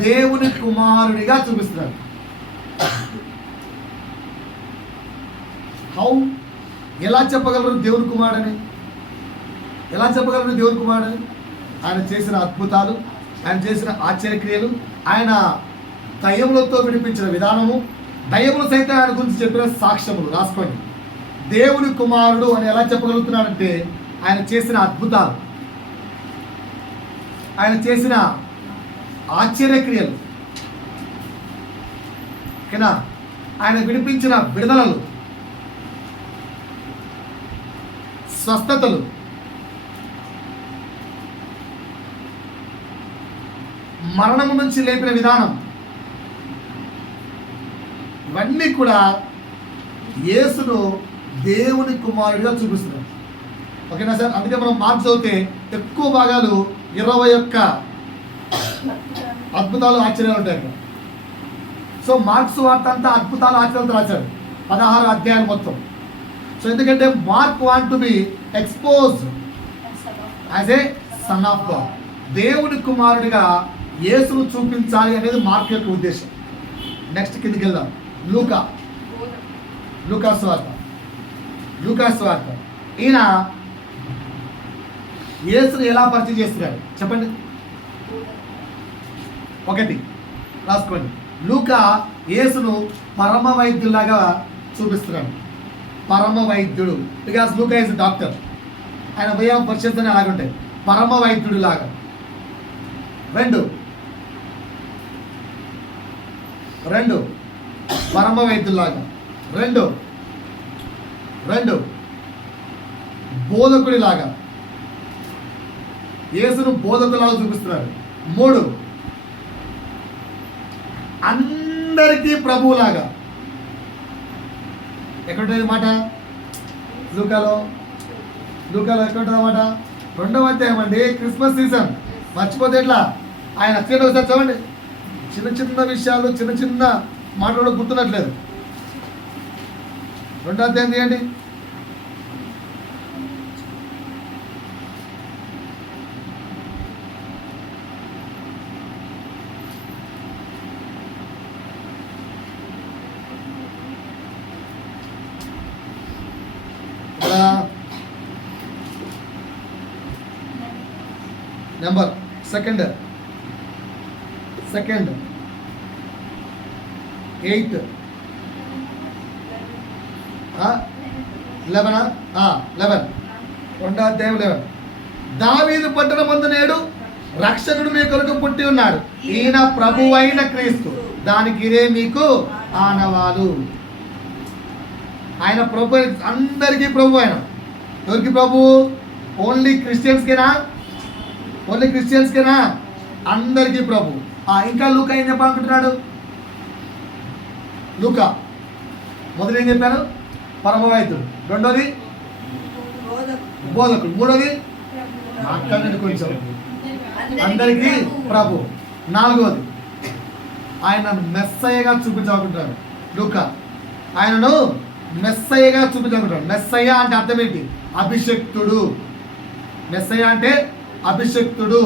దేవుని కుమారుడిగా చూపిస్తున్నాడు. హౌ? ఎలా చెప్పగలరు దేవుని కుమారుడని? ఎలా చెప్పగలరు దేవుని కుమారుడని? ఆయన చేసిన అద్భుతాలు, ఆయన చేసిన ఆశ్చర్యక్రియలు, ఆయన దయ్యములతో విడిపించిన విధానము, దయ్యములు సైతం ఆయన గురించి చెప్పిన సాక్ష్యములు రాసుకోండి. దేవుని కుమారుడు అని ఎలా చెప్పగలుగుతున్నాడంటే ఆయన చేసిన అద్భుతాలు, ఆయన చేసిన ఆశ్చర్యక్రియలు, ఓకేనా, ఆయన విడిపించిన విడుదలలు, స్వస్థతలు, మరణము నుంచి లేపిన విధానం, ఇవన్నీ కూడా యేసును దేవుని కుమారుడిగా చూపిస్తున్నారు. ఓకేనా సార్? అందుకే మనం మార్క్స్ చదివితే ఎక్కువ భాగాలు 21 అద్భుతాలు, ఆశ్చర్యాలు ఉంటాయి అక్కడ. సో మార్క్స్ వార్త అంతా అద్భుతాలు, ఆశ్చర్యాలతో రాశాడు, 16 అధ్యాయాలు మొత్తం. సో ఎందుకంటే mark want to be exposed as a son of God. దేవుని కుమారుడిగా యేసును చూపించాలి అనేది మార్క్ యొక్క ఉద్దేశం. నెక్స్ట్ కిందికి వెళ్దాం. లూకా సువార్త. ఈయన యేసును ఎలా పరిచయం చేస్తున్నాడు చెప్పండి? ఒకటి రాసుకోండి. లూకా యేసును పరమ వైద్యులాగా చూపిస్తున్నాడు. పరమ వైద్యుడు, బికాస్ లూకా ఈజ్ డాక్టర్. ఆయన వే ఆఫ్ వర్షన్స్ అని అలాగుంటాయి. పరమ వైద్యుడు లాగా. రెండు పరమ వైద్యులాగా. రెండు బోధకుడిలాగా, యేసును బోధకులాగా చూపిస్తున్నాడు. 3 అందరికీ ప్రభువులాగా. ఎక్కడుంటుంది మాట? లూకాలో ఎక్కడుంటుంది మాట? 2వ అధ్యాయం అండి. క్రిస్మస్ సీజన్ మర్చిపోతే ఎట్లా? ఆయన వచ్చేది ఒకసారి చూడండి. చిన్న విషయాలు, చిన్న మాటలు గుర్తున్నట్లేదు. 2వ అధ్యాయం తీయండి. నెంబర్ సెకండ్ 8 11 రెండో అధ్యాయం 11. దావీదు పట్టణమందు నేడు రక్షకుడు మీ కొరకు పుట్టి ఉన్నాడు, ఈయన ప్రభువైన క్రీస్తు, దానికి ఇదే మీకు ఆనవాలు. ఆయన ప్రభు, అందరికీ ప్రభు. ఆయన ఎవరికి ప్రభు? ఓన్లీ క్రిస్టియన్స్కేనా? అందరికీ ప్రభు. ఇంకా లూకా ఏం చెప్పాలనుకుంటున్నాడు? లూకా మొదలు ఏం చెప్పారు? పరమవైద్యుడు. రెండోది బోధకుడు. మూడోది మాట్లాడండి కొంచెం, అందరికీ ప్రభు. నాలుగోది ఆయన మెస్సయ్యగా చూపించాలనుకుంటున్నాడు లూకా. ఆయనను మెస్సయ్యగా చూపించాలనుకుంటున్నాడు. మెస్సయ్య అంటే అర్థం ఏంటి? అభిషక్తుడు. మెస్సయ్య అంటే అభిషక్తుడు.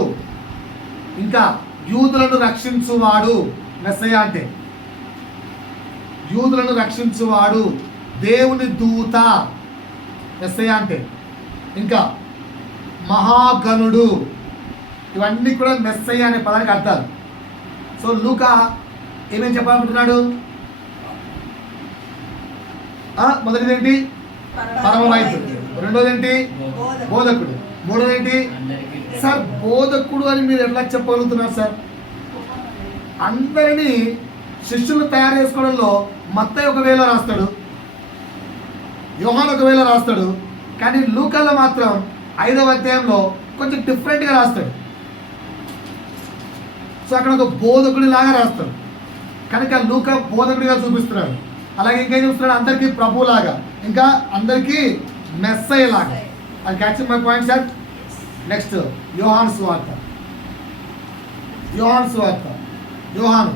ఇంకా యూదులను రక్షించువాడు. మెస్సయ్య అంటే యూదులను రక్షించువాడు, దేవుని దూత. మెస్సయ్య అంటే ఇంకా మహాగణుడు. ఇవన్నీ కూడా మెస్సయ్య అనే పదానికి అర్థాలు. సో లూకా ఏమేం చెప్పాలనుకుంటున్నాడు? మొదటిది ఏంటి? పరమవైద్యుడు. రెండోది ఏంటి? బోధకుడు. మూడోది ఏంటి? సార్ బోధకుడు అని మీరు ఎట్లా చెప్పగలుగుతున్నారు సార్? అందరినీ శిష్యులు తయారు చేసుకోవడంలో మత్తయి ఒక వేళ రాస్తాడు, యోహాను ఒక వేళ రాస్తాడు, కానీ లూకాలో మాత్రం 5వ అధ్యాయంలో కొంచెం డిఫరెంట్గా రాస్తాడు. సో అక్కడ ఒక బోధకుడి లాగా రాస్తాడు, కనుక లూకా బోధకుడిగా చూపిస్తున్నాడు. అలాగే ఇంకేం చూస్తున్నాడు? అందరికీ ప్రభులాగా, ఇంకా అందరికీ మెస్సయ్య లాగా. అది catching my point sir. Next యోహాను సువార్త. యోహాను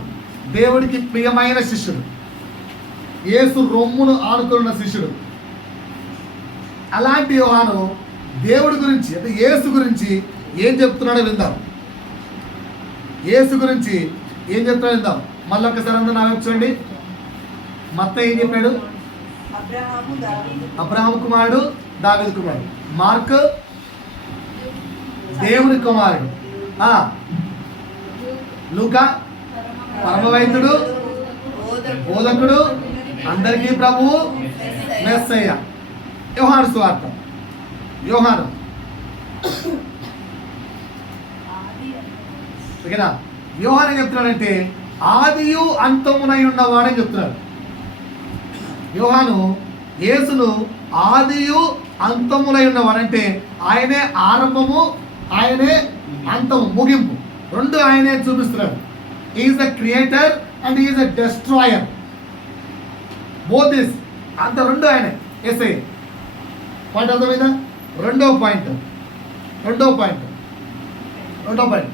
దేవుడికి ప్రియమైన శిష్యుడు, యేసు రొమ్మును ఆనుకున్న శిష్యుడు. అలాంటి యోహాను దేవుడి గురించి, అంటే యేసు గురించి ఏం చెప్తున్నాడో విందాం. యేసు గురించి ఏం చెప్తున్నాడో విందాం. మళ్ళీ ఒకసారి అందరూ నా వైపు చూడండి. మత్తయి ఏం చెప్పాడు? అబ్రహాము కుమారుడు, దావీదు కుమారుడు. మార్కు దేవుని కుమారుడు. లూకా పరమవైద్యుడు, బోధకుడు, అందరికీ ప్రభువు, మెస్సయ్య. యోహాను సువార్త. యోహాను ఓకేనా? యోహాను ఏం చెప్తున్నాడంటే ఆదియు అంతమునై ఉన్నవాడని చెప్తున్నాడు. యోహాను యేసును ఆదియు అంతములై ఉన్నవాడంటే ఆయనే ఆరంభము, ఆయనే అంతము, ముగింపు, రెండు ఆయనే చూపిస్తున్నాడు. Is the creator and is the destroyer. Both this, అంత రెండు ఆయనే. ఎస్ఐ పాయింట్ అర్థమైందా? రెండో పాయింట్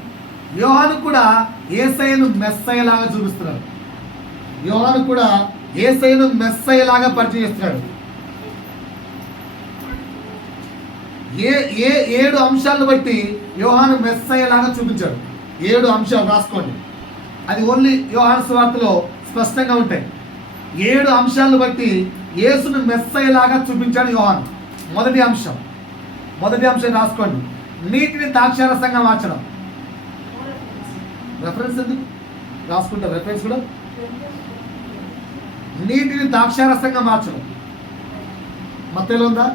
యోహాను కూడా యేసయ్యను మెస్సయ్యలాగా చూపిస్తున్నాడు. యోహాను కూడా యేసయ్యను మెస్సయ్యలాగా పరిచయం చేస్తున్నాడు. ఏ 7 అంశాలను బట్టి యోహాను మెస్సయ్యలాగా చూపించాడు. 7 అంశాలు రాసుకోండి, అది ఓన్లీ యోహాను సువార్తలో స్పష్టంగా ఉంటాయి. 7 అంశాలను బట్టి యేసును మెస్సయ్యలాగా చూపించాడు యోహాను. మొదటి అంశం రాసుకోండి, నీటిని ద్రాక్షారసంగా మార్చడం. రెఫరెన్స్ ఎందుకు రాసుకుంటారు? రెఫరెన్స్ కూడా నీటిని ద్రాక్షారసంగా మార్చడం. మత్తయిలో ఉందా?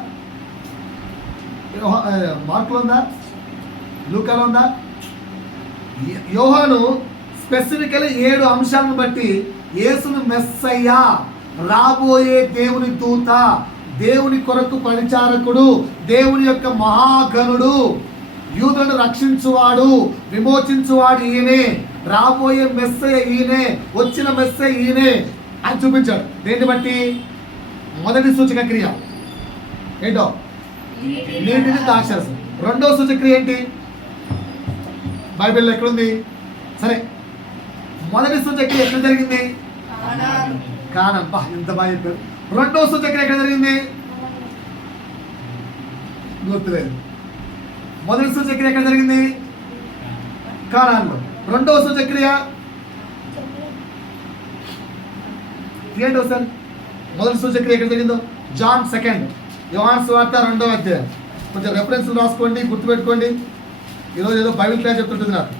మార్కులో ఉందా? లూకాలో ఉందా? యోహాను స్పెసిఫికలీ 7 అంశాలను బట్టి యేసును మెస్సయ్య, రాబోయే దేవుని దూత, దేవుని కొరకు పరిచారకుడు, దేవుని యొక్క మహాగణుడు, యూదులను రక్షించువాడు, విమోచించువాడు ఈయనే, రాబోయే మెస్సయ్య ఈయనే, వచ్చిన మెస్సయ్య ఈయనే అని చూపించాడు. దేన్ని బట్టి? మొదటి సూచక క్రియ ఏంటో? నీటిని ద్రాక్షారసం. రెండో సూచక క్రియ ఏంటి? బైబిల్లో ఎక్కడుంది? సరే, మొదటి సూచక క్రియ ఎక్కడ జరిగింది? కానాన్. బా, ఎంత బాగా చెప్పారు. రెండో సూచక్రియ ఎక్కడ జరిగింది? గుర్తులేదు. మొదటి సూచక్రియ ఎక్కడ జరిగింది? కానాన్లో. రెండో సూచక్రియ ఏంటో సార్? మొదటి సూచక్రియ ఎక్కడ జరిగిందో? జాన్ 2, యోహాను సువార్త 2వ అధ్యాయం. కొంచెం రెఫరెన్స్లు రాసుకోండి, గుర్తుపెట్టుకోండి. ఈరోజు ఏదో బైబిల్ క్లాస్ చెప్తుంటుంది నాకు.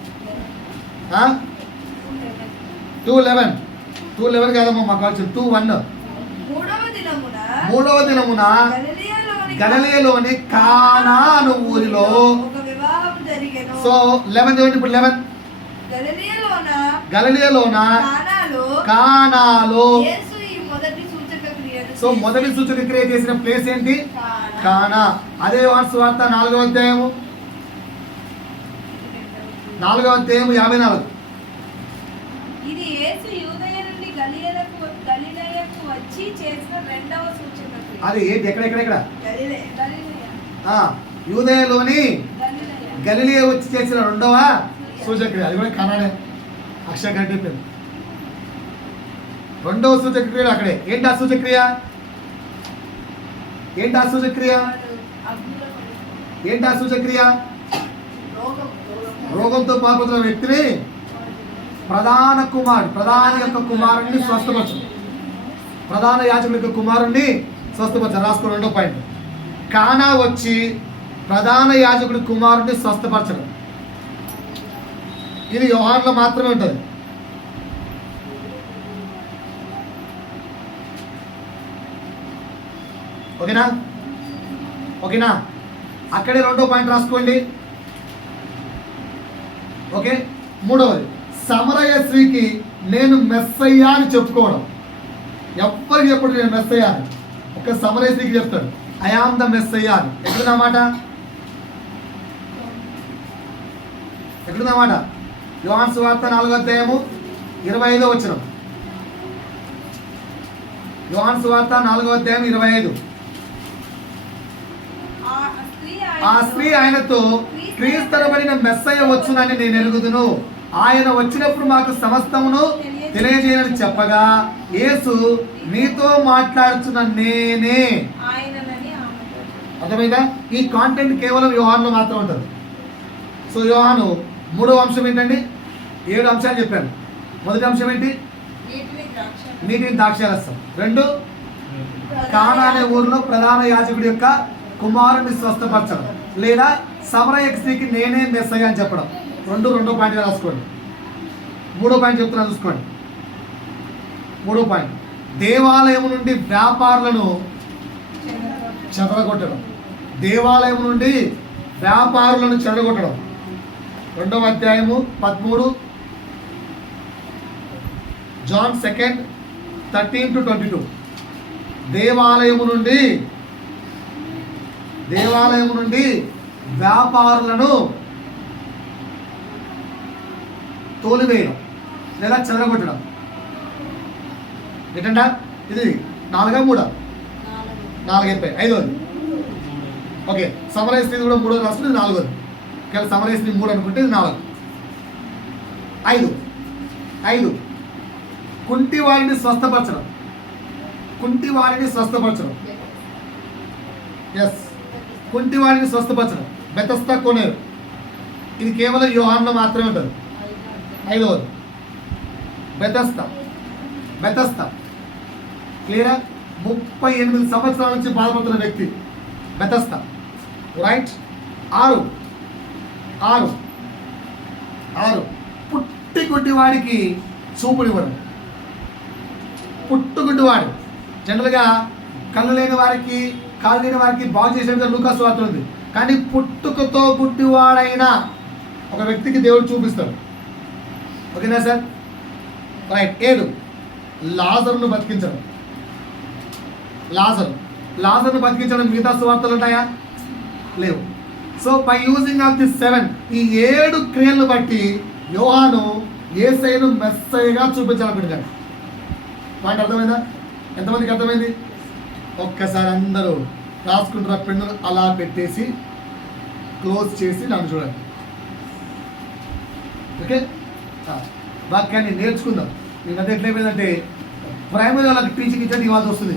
2:11 కాదమ్మా, మాకు వచ్చింది 2:1. మూడవ దినమున గలిలయలోని కానా అను ఊరిలో. సో 11 చూడండి. ఇప్పుడు 11 గలిలయలోన కానాలో. సో మొదటి సూచక క్రియ చేసిన ప్లేస్ ఏంటి? కానా. అదే యోహాను సువార్త 4వ అధ్యాయము 54. ఇది యేసు యూదయ నుండి గలిలయకు వచ్చి చేసిన రెండవ సూచక క్రియ. అది ఏంటి? ఎక్కడ? గలిలయ. యూదయలోని గలిలయ వచ్చి చేసిన రెండవ సూచక క్రియ. అది కూడా కానానే. అక్షయ కరెక్ట్. రెండవ సూచక క్రియ అక్కడే. ఏంటి ఆ సూచక క్రియ? ఏంటి ఆ సూచక క్రియ? రోగంతో పాల్పడుతున్న వ్యక్తిని ప్రధాని యొక్క కుమారుణ్ణి స్వస్థపరచడం. ప్రధాన యాజకుడి యొక్క కుమారుణ్ణి స్వస్థపరచడం. రాసుకో 2వ పాయింట్. కానా వచ్చి ప్రధాన యాజకుడి కుమారుణ్ణి స్వస్థపరచడం. ఇది యోహానులో మాత్రమే ఉంటుంది. ఓకేనా? అక్కడే 2వ పాయింట్ రాసుకోండి. ఓకే. 3వది, సమరయ స్త్రీకి నేను మెస్సయ్యా అని చెప్పుకోవడం. ఎవ్వరికి చెప్పడు నేను మెస్సయ్యా అని. ఒక సమరయ స్త్రీకి చెప్తాడు ఐ ఆమ్ ద మెస్సయ్యా అని. ఎక్కడున్నమాట? యోహాను సువార్త 4వ అధ్యాయము 25వ వచనం. యోహాను సువార్త 4వ అధ్యాయం 25. ఆ స్త్రీ ఆయనతో క్రీస్తనబడిన మెస్సయ్య వచ్చునని నేను ఎరుగుదును. ఆయన వచ్చినప్పుడు మాకు సమస్తమును తెలియజేయని చెప్పగా యేసు నీతో మాట్లాడుతున్న నేనే. అర్థమైందా? ఈ కాంటెంట్ కేవలం యోహానులో మాత్రం ఉంటుంది. సో యోహాను 3వ అంశం ఏంటండి? 7 అంశాలు చెప్పాను. మొదటి అంశం ఏంటి? నీటిని ద్రాక్షారసం. 2, కానా అనే ఊరిలో ప్రధాన యాజకుడి యొక్క కుమారుని స్వస్థపరచడం, లేదా సమరయ స్త్రీకి నేనే మెస్సయ్య అని చెప్పడం. 2వ పాయింట్ రాసుకోండి. 3వ పాయింట్ చెప్తున్నా చూసుకోండి. 3వ పాయింట్, దేవాలయం నుండి వ్యాపారులను చెదరగొట్టడం. దేవాలయం నుండి వ్యాపారులను చెదరగొట్టడం. 2వ అధ్యాయము 13, జాన్ 2:13-22. దేవాలయము నుండి వ్యాపారులను తోలివేయడం లేదా చెదరగొట్టడం. ఏంటంట? ఇది 4-3 4 5వది. ఓకే. సమరయ స్త్రీ కూడా 3వ రాసుకుని 4వది. ఒకవేళ సమరయ స్త్రీ 3 అనుకుంటే ఇది 4. 5 కుంటి వారిని స్వస్థపరచడం. ఎస్, కుంటి వారిని స్వస్థపరచడం. బెతస్తా కోనేరు. ఇది కేవలం యోహానులో మాత్రమే ఉంటుంది. 5వది బెతస్తా. క్లియరా? 38 సంవత్సరాల నుంచి బాధపడుతున్న వ్యక్తి బెతస్తా. రైట్. 6 పుట్టిగుడ్డి వాడికి చూపునివ్వడం. పుట్టుగుడ్డివాడు జనరల్గా కళ్ళు లేని వారికి, కాళ్ళు లేని వారికి బాగు చేసేది లూకా సువార్త ఉంది. కానీ పుట్టుకతో గుడ్డివాడైన ఒక వ్యక్తికి దేవుడు చూపిస్తాడు. ఓకేనా సార్? రైట్. 7 లాజరును బతికించడం. లాజరును బతికించడం మిగతా సువార్తలు ఉంటాయా? లేవు. So by using of this 7, ఈ 7 క్రియలను బట్టి యోహాను యేసయ్యను మెస్సయ్యగా చూపించాలనుకుంటున్నాడు. మాట అర్థమైందా? ఎంతమందికి అర్థమైంది? ఒక్కసారి అందరూ రాసుకుంటున్న పెన్నులు అలా పెట్టేసి క్లోజ్ చేసి నన్ను చూడండి. ఓకే. వాక్యాన్ని నేర్చుకుందాం. ఈ మధ్య ఎట్లయిపోయిందంటే ప్రైమరీ వాళ్ళకి టీచింగ్ ఇచ్చేది ఇవ్వాల్సి వస్తుంది.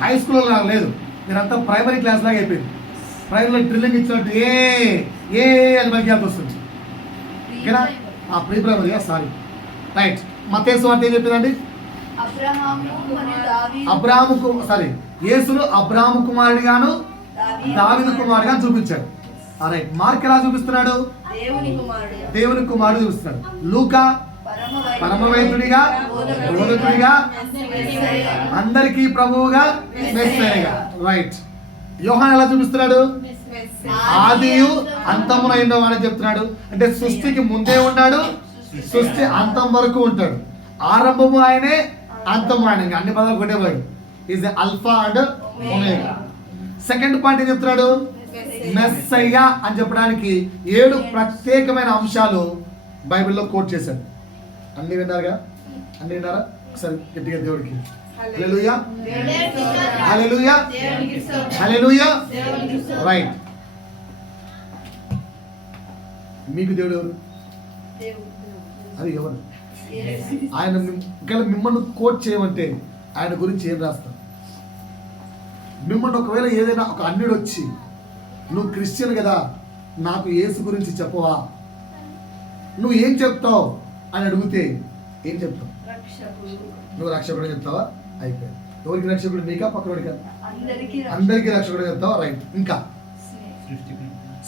హై స్కూల్లో నాకు లేదు. మీరంతా ప్రైమరీ క్లాస్ లాగా అయిపోయింది. ప్రైమరీలో డ్రిల్లింగ్ ఇచ్చినట్టు ఏ అని బయటికి వస్తుంది. ఓకేనా? Pre primary. సారీ. రైట్. మత్తయి సువార్త ఏం చెప్పిందండి? యేసును అబ్రాహాము కుమారుడిగాను దావీదు కుమారుడిగా చూపించాడు. రైట్. మార్క్ ఎలా చూపిస్తున్నాడు? దేవుని కుమారుడు చూపిస్తున్నాడు. లూకా పరమవైద్యుడిగా, బోధకుడిగా, అందరికీ ప్రభువుగా, మెస్సయ్యగా. రైట్. యోహాన్ ఎలా చూపిస్తున్నాడు? ఆదియు అంతమునైన వాడని చెప్తున్నాడు. అంటే సృష్టికి ముందే ఉన్నాడు, సృష్టి అంతం వరకు ఉంటాడు. ఆరంభము ఆయనే, అంతము ఆయన. అన్ని పదాలు కొట్టేవాడు. Is alpha and omega. Second point ఏం చెప్తున్నాడు? మెస్సయ్య అని చెప్పడానికి 7 ప్రత్యేకమైన అంశాలు బైబిల్లో కోట్ చేశాడు. అన్ని విన్నారుగా? అన్ని విన్నారా? ఒకసారి గట్టిగా దేవుడికి హల్లెలూయా, హల్లెలూయా, హల్లెలూయా. రైట్. మీకు దేవుడు ఎవరు? అది ఎవరు? ఆయన మిమ్మల్ని కోట్ చేయమంటే ఆయన గురించి ఏం రాస్తాం? మిమ్మల్ని ఒకవేళ ఏదైనా ఒక అన్యుడు వచ్చి నువ్వు క్రిస్టియన్ కదా, నాకు యేసు గురించి చెప్పవా, నువ్వు ఏం చెప్తావు అని అడిగితే ఏం చెప్తావు? నువ్వు రక్షకుడు చెప్తావా? అయిపోయింది. ఎవరికి రక్షకుడు? నీకా పక్కనోడికా? అందరికీ రక్షకుడు చెప్తావా? రైట్. ఇంకా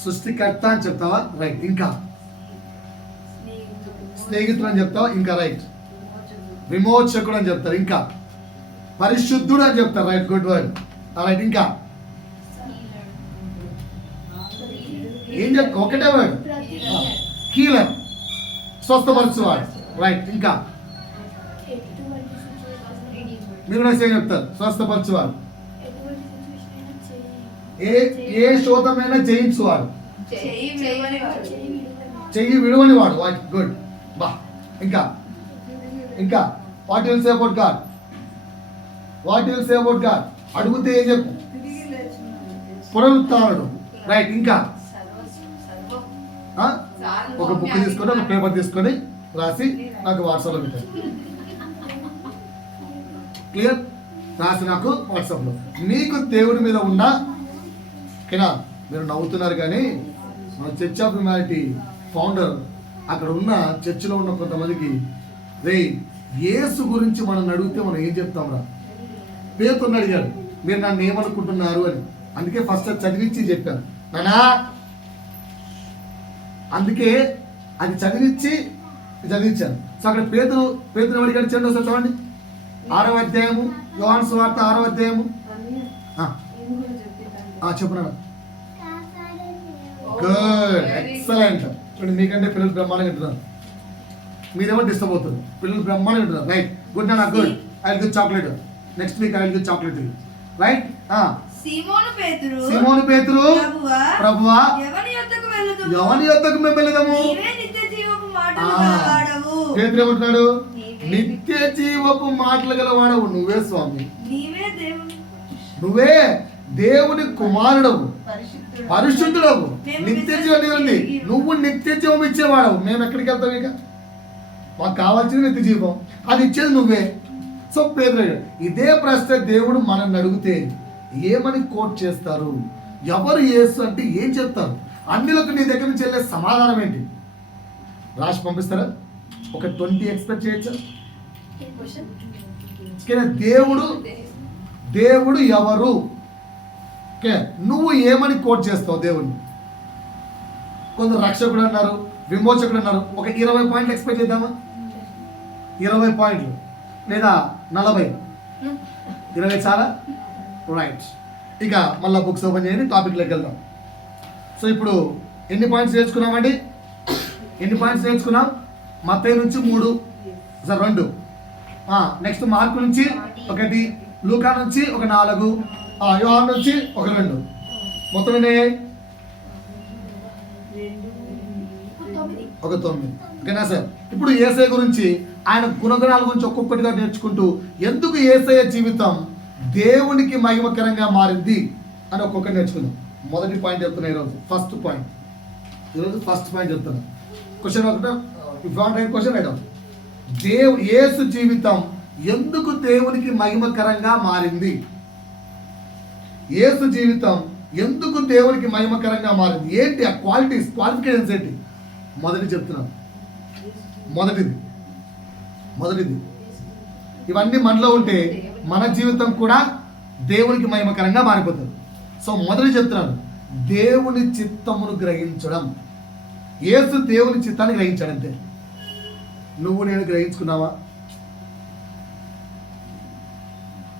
సృష్టికర్త అని చెప్తావా? రైట్. ఇంకా స్నేహితుడు అని చెప్తావా? ఇంకా రైట్. విమోచకుడు అని చెప్తారు. ఇంకా పరిశుద్ధుడు అని చెప్తారు. Right, good word. రైట్. ఇంకా ఏం చెప్తా? ఒకటే వర్డ్, హీలర్, స్వస్థపరచువాడు. రైట్. ఇంకా మీరు ఏం చెప్తారు? స్వస్థపరచువాడు, ఏ శోధమైనా జయించువాడు, చెయ్యి విడువని వాడు. గుడ్. బా. ఇంకా ఇంకా what will say about God? What will say about God? అడిగితే ఏం చెప్పు? పునరుత్థానుడు. రైట్. ఇంకా ఒక బుక్ తీసుకొని, ఒక పేపర్ తీసుకొని రాసి నాకు వాట్సాప్లో పెట్టారు. క్లియర్? రాసి నాకు వాట్సాప్లో. మీకు దేవుడి మీద ఉన్న ఓకేనా? మీరు నవ్వుతున్నారు కానీ మన చర్చ్ ఆఫ్ హ్యుమానిటీ ఫౌండర్ అక్కడ ఉన్న చర్చిలో ఉన్న కొంతమందికి యేసు గురించి మనం అడిగితే మనం ఏం చెప్తాంరా? పేతురుని అడిగాడు, మీరు నన్ను ఏమనుకుంటున్నారు అని. అందుకే ఫస్ట్ చదివించి చెప్పాను నానా. అందుకే అది చదివించాను. సో అక్కడ పేతురు అడిగాడు. చెండు ఒకసారి చూడండి. 6వ అధ్యాయము, యోహాను సువార్త 6వ అధ్యాయము. చెప్పున్నాను. Good, excellent. చూడండి, మీకంటే పిల్లలు బ్రహ్మాండంగా వింటున్నారు. మీరేమో డిస్టర్బ్ అవుతుంది. పిల్లలు బ్రహ్మాండంగా వింటున్నారు. రైట్, గుడ్ నాన్న, good. I will give chocolate. Next week I will give chocolate. Right. సీమోను పేతురు, ప్రభువా, ఎవని యొద్దకు మేము వెళదాము? పేతురు ఏమంటున్నాడు? నిత్య జీవపు మాటలు గలవాడవు నువ్వే స్వామి, నువ్వే దేవుని కుమారుడవు, పరిశుద్ధుడవు, నిత్య జీవం ఉంది. నువ్వు నిత్య జీవం ఇచ్చేవాడవు. మేము ఎక్కడికి వెళ్తాం? ఇక మాకు కావాల్సింది నిత్య జీవం, అది ఇచ్చేది నువ్వే. సో పేతురు ఇదే ప్రశ్న దేవుడు మనల్ని అడిగితే ఏమని కోట్ చేస్తారు? ఎవరు యేసు అంటే ఏం చెప్తారు? అన్నిలకు నీ దగ్గర నుంచి వెళ్ళే సమాధానం ఏంటి? రాసి పంపిస్తారా? ఒక 20 ఎక్స్పెక్ట్ చేయొచ్చా? దేవుడు ఎవరు? ఓకే, నువ్వు ఏమని కోట్ చేస్తావు దేవుడిని? కొందరు రక్షకుడు అన్నారు, విమోచకుడు అన్నారు. ఒక 20 పాయింట్లు ఎక్స్పెక్ట్ చేద్దామా? 20 పాయింట్లు లేదా 40? 20 చాలా? రైట్. ఇక మళ్ళీ బుక్స్ ఓపెన్ చేయండి, టాపిక్లోకి వెళ్దాం. సో ఇప్పుడు ఎన్ని పాయింట్స్ నేర్చుకున్నామండి? మత్తయి నుంచి 3, 2. నెక్స్ట్ మార్కు నుంచి 1, లూకా నుంచి 4, యోహాను నుంచి 2. మొత్తం ఎన్ని అయ్యాయి? 9. ఓకేనా సార్? ఇప్పుడు యేసయ్య గురించి, ఆయన గుణగణాల గురించి ఒక్కొక్కటిగా నేర్చుకుంటూ ఎందుకు యేసయ్య జీవితం దేవునికి మహిమకరంగా మారింది అని ఒక్కొక్కటి నేర్చుకుందాం. మొదటి పాయింట్ చెప్తున్నా ఈరోజు. ఫస్ట్ పాయింట్ చెప్తున్నా. క్వశ్చన్ ఒకటి, if you want right question right down. యేసు జీవితం ఎందుకు దేవునికి మహిమకరంగా మారింది? యేసు జీవితం ఎందుకు దేవునికి మహిమకరంగా మారింది? ఏంటి ఆ క్వాలిఫికేషన్స్ ఏంటి? చెప్తున్నాను. మొదటిది ఇవన్నీ మనలో ఉంటే మన జీవితం కూడా దేవునికి మహిమకరంగా మారిపోతుంది. సో మొదటి చెప్తున్నాను, దేవుని చిత్తమును గ్రహించడం. యేసు దేవుని చిత్తాన్ని గ్రహించాడు అంతే. నువ్వు నేను గ్రహించుకున్నావా?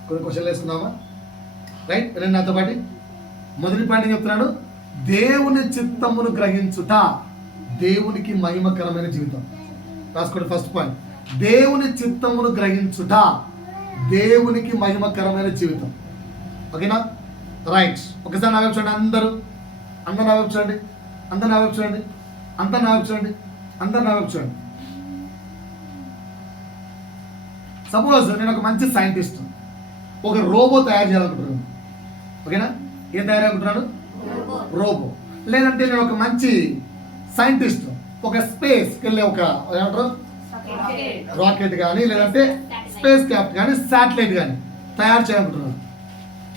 కొన్ని క్వశ్చన్లు వేసుకున్నావా? రైట్, నేను నాతో పాటు మొదటి పాయింట్ చెప్తున్నాను. దేవుని చిత్తమును గ్రహించుట దేవునికి మహిమకరమైన జీవితం. రాసుకోండి ఫస్ట్ పాయింట్. దేవుని చిత్తమును గ్రహించుట దేవునికి మహిమకరమైన జీవితం. ఓకేనా? రైట్. ఒకసారి నా వైపు చూడండి అందరూ. అందరు నా వైపు చూడండి. అందరు నా వైపు చూడండి. అందరు నా వైపు చూడండి. అందరు నా వైపు చూడండి. సపోజ్ నేను ఒక మంచి సైంటిస్ట్, ఒక రోబో తయారు చేయాలనుకుంటున్నాను. ఓకేనా? ఏం తయారనుకుంటున్నాను? రోబో. లేదంటే నేను ఒక మంచి సైంటిస్ట్, ఒక స్పేస్కి వెళ్ళే ఒక ఏమంటారు రాకెట్ కానీ లేదంటే స్పేస్ క్రాఫ్ట్ కానీ శాటిలైట్ కానీ తయారు చేయాలనుకుంటున్నాను.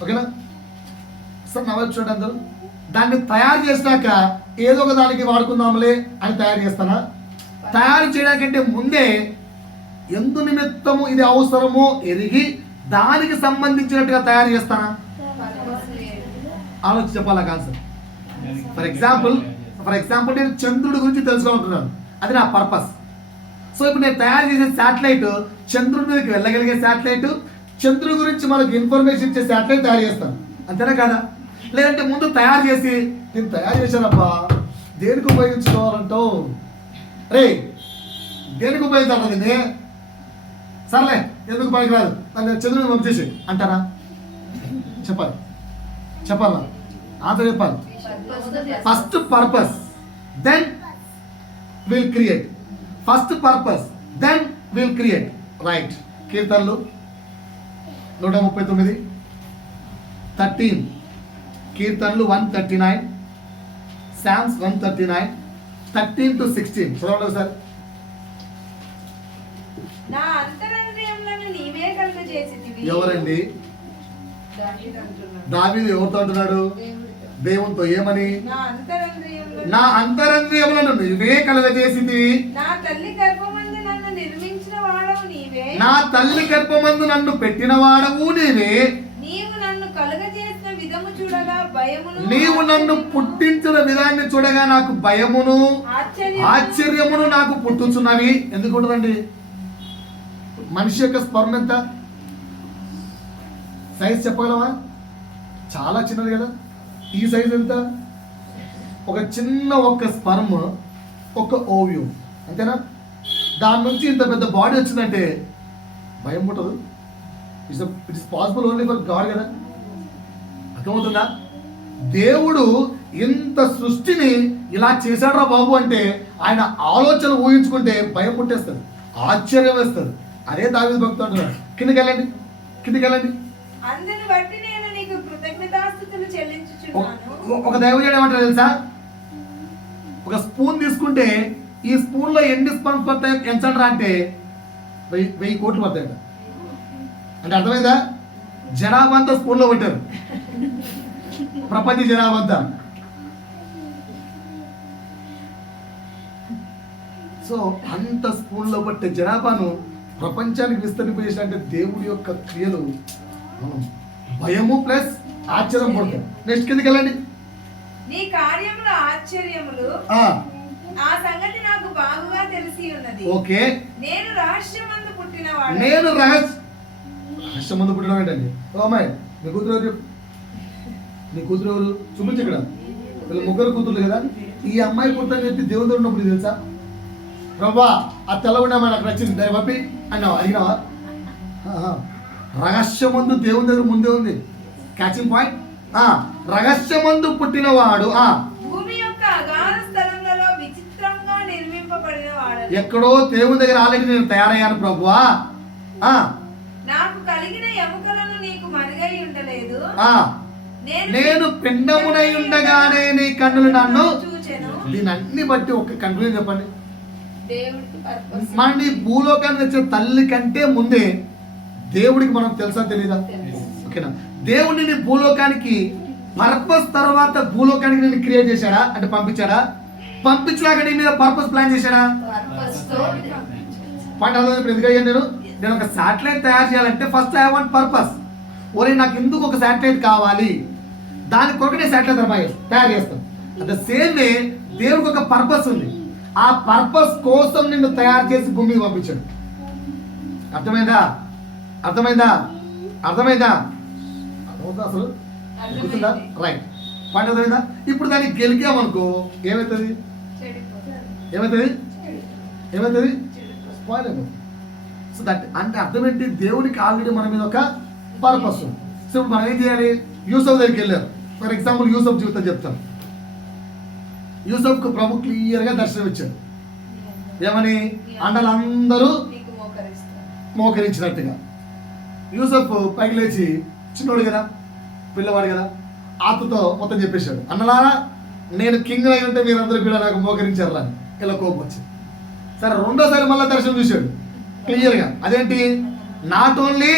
ఓకేనా సార్? నా వైపు చూడండి అందరూ. దాన్ని తయారు చేసినాక ఏదో ఒక దానికి వాడుకుందాంలే అని తయారు చేస్తానా? తయారు చేయడానికంటే ముందే ఎందు నిమిత్తము ఇది అవసరమో ఎరిగి దానికి సంబంధించినట్టుగా తయారు చేస్తానా? ఆలోచించి చెప్పాలా కాన్సెప్ట్. ఫర్ ఎగ్జాంపుల్ నేను చంద్రుడి గురించి తెలుసుకోవాలనుకుంటున్నాను. అది నా పర్పస్. సో ఇప్పుడు నేను తయారు చేసే శాటిలైట్ చంద్రుడి మీదకి వెళ్ళగలిగే శాటిలైట్, చంద్రుడి గురించి మనకు ఇన్ఫర్మేషన్ ఇచ్చే శాటిలైట్ తయారు చేస్తాను. అంతేనా కాదా? లేదంటే ముందు తయారు చేసి నేను తయారు చేశానబ్బా దేనికి ఉపయోగించుకోవాలంటావు? రే దేనికి ఉపయోగించాలి దీన్ని? సర్లే ఎందుకు పనికిరాదు నన్ను చంద్రుడిని పంపించేసి అంటారా? చెప్పాలా? ఆన్సర్ చెప్పాలి. First purpose then will create. First purpose then will create. Right. కీర్తనలు 139 13, కీర్తనలు 139, సామ్స్ 139 13 to 16 చదవండి సార్. నా అంతరంద్రియములను నీవే కలుగజేసితివి. ఎవరండి? దావీదు ఎవరితో అంటున్నాడు? దేవునితో. ఏమని? నా అంతరంద్రియములను నీవే కలుగజేసితివి. నా తల్లి గర్భమందు నన్ను నిర్మించిన వాడవు నీవే. నా తల్లి గర్భమందు నన్ను పెట్టిన వాడవు నీవే. నీవు నన్ను కలుగజేసిన విధము చూడగా భయమును, నీవు నన్ను పుట్టించిన విధాన్ని చూడగా నాకు భయమును ఆశ్చర్యమును నాకు పుట్టుచున్నవి. ఎందుకు ఉంటుందండి? మనిషి యొక్క స్పర్మ్ ఎంత సైజ్ చెప్పగలవా? చాలా చిన్నది కదా. ఈ సైజ్ ఎంత? ఒక చిన్న ఒక్క స్పర్మ్, ఒక ఓవ్యూమ్, అంతేనా? దాని నుంచి ఇంత పెద్ద బాడీ వచ్చిందంటే భయం పుట్టదు. It is possible only for God కదా. అర్థమవుతుందా? దేవుడు ఇంత సృష్టిని ఇలా చేశాడ్రా బాబు అంటే ఆయన ఆలోచన ఊహించుకుంటే భయం పుట్టేస్తుంది, ఆశ్చర్యం వేస్తుంది. అదే దావీదు భక్తుడు అంటున్నాడు. కిందకి వెళ్ళండి. అందుని బట్టి నేను నీకు కృతజ్ఞతాస్తుతులు చెల్లించుచున్నాను. ఒక దైవజనుడు ఏమంటారు తెలుసా? ఒక స్పూన్ తీసుకుంటే ఈ స్పూన్ లో ఎన్ని స్పూన్స్ పడతాయి ఎంచండ్రా అంటే 1000 కోట్లు పడతాయట. అంటే అర్థమైందా? జనాభా అంతా స్పూన్లో పెట్టారు, ప్రపంచ జనాభా అంతా. సో అంత స్పూన్లో పట్టే జనాభాను ప్రపంచానికి విస్తరింపజేసినంటే దేవుడి యొక్క క్రియలు మనం భయము ప్లస్ ఆశ్చర్యం పడతాం. నెక్స్ట్ కిందకి వెళ్ళండి. నీ కార్యములు ఆశ్చర్యములు, ఆ సంగతి నాకు బాగుగా తెలిసి ఉన్నది. ఓకే. నేను రహస్యమందు పుట్టినవాడు. రహస్యమందు పుట్టినవాడండి. ఓ అమ్మాయి, నీ కూతురు ఎవరు? నీ కూతురు ఎవరు చూపించు ఇక్కడ. వీళ్ళు ముగ్గురు కూతురు కదా. ఈ అమ్మాయి పుట్టిన చెప్పి దేవుడు ఉన్నప్పుడు తెలుసా? ప్రభా ఆ తెల్లగుండా నాకు నచ్చింది దాన్ని పంపి అన్నావా? అడిగినావా? రహస్యమందు దేవుని దగ్గర ముందే ఉంది. Catching point. రహస్యమందు పుట్టినవాడు భూమి యొక్క అగాధ స్థలములలో విచిత్రంగా నిర్మింపబడినవాడు. ఎక్కడో దేవుని దగ్గర ఆల్రెడీ నేను తయారయ్యాను ప్రభువా. నాకు కలిగిన ఎముకలను నీకు మరుగై ఉండలేదు. నేను పిండమునై ఉండగానే నీ కన్నులు నన్ను చూచెను. దీని అన్ని బట్టి ఒక కన్క్లూజన్ చెప్పండి. మన భూలోకానికి వచ్చే తల్లి కంటే ముందే దేవుడికి మనం తెలుసా తెలీదా? ఓకేనా? దేవుడిని నీ భూలోకానికి పర్పస్ తర్వాత భూలోకానికి నేను క్రియేట్ చేశాడా అంటే పంపించాడా? పంపించాక నీ మీద పర్పస్ ప్లాన్ చేశాడా? ఇప్పుడు ఎందుకయ్యా నేను ఒక శాటిలైట్ తయారు చేయాలంటే ఫస్ట్ ఐ వాంట్ పర్పస్. ఓరే నాకు ఎందుకు ఒక శాటిలైట్ కావాలి? దాని కొరకు నేను శాటిలైట్ తయారు చేస్తాను. అట్ ద సేమ్ వే దేవుడికి ఒక పర్పస్ ఉంది. ఆ పర్పస్ కోసం నిన్ను తయారు చేసి భూమికి పంపించాడు. అర్థమైందా? అర్థమైందా? అర్థమైందా? అర్థమవుతుందా అసలు? గుర్తుందా? రైట్. పాయింట్ అర్థమైందా? ఇప్పుడు దాన్ని గెలికామనుకో ఏమవుతుంది? ఏమవుతుంది? ఏమవుతుంది? స్పాయిల్ అయిపోతుంది. సో దట్ అంటే అర్థం ఏంటి? దేవునికి ఆల్రెడీ మన మీద ఒక పర్పస్ ఉంది. సో ఇప్పుడు మనం ఏం చేయాలి? యూసఫ్ దగ్గరికి వెళ్ళారు. ఫర్ ఎగ్జాంపుల్ యూసఫ్ జీవితం చెప్తాను. యూసఫ్కు ప్రభు క్లియర్గా దర్శనం ఇచ్చాడు. ఏమని? అండలందరూ మోకరించినట్టుగా. యూసఫ్ పైకి లేచి, చిన్నోడు కదా, పిల్లవాడు కదా, ఆతతో మొత్తం చెప్పేశాడు, అన్నలారా నేను కింగ్ అయి ఉంటే మీరందరూ కూడా నాకు మోకరించారు అని. ఇలా కోపం వచ్చింది. సరే రెండోసారి మళ్ళీ దర్శనం చూశాడు క్లియర్గా. అదేంటి? నాట్ ఓన్లీ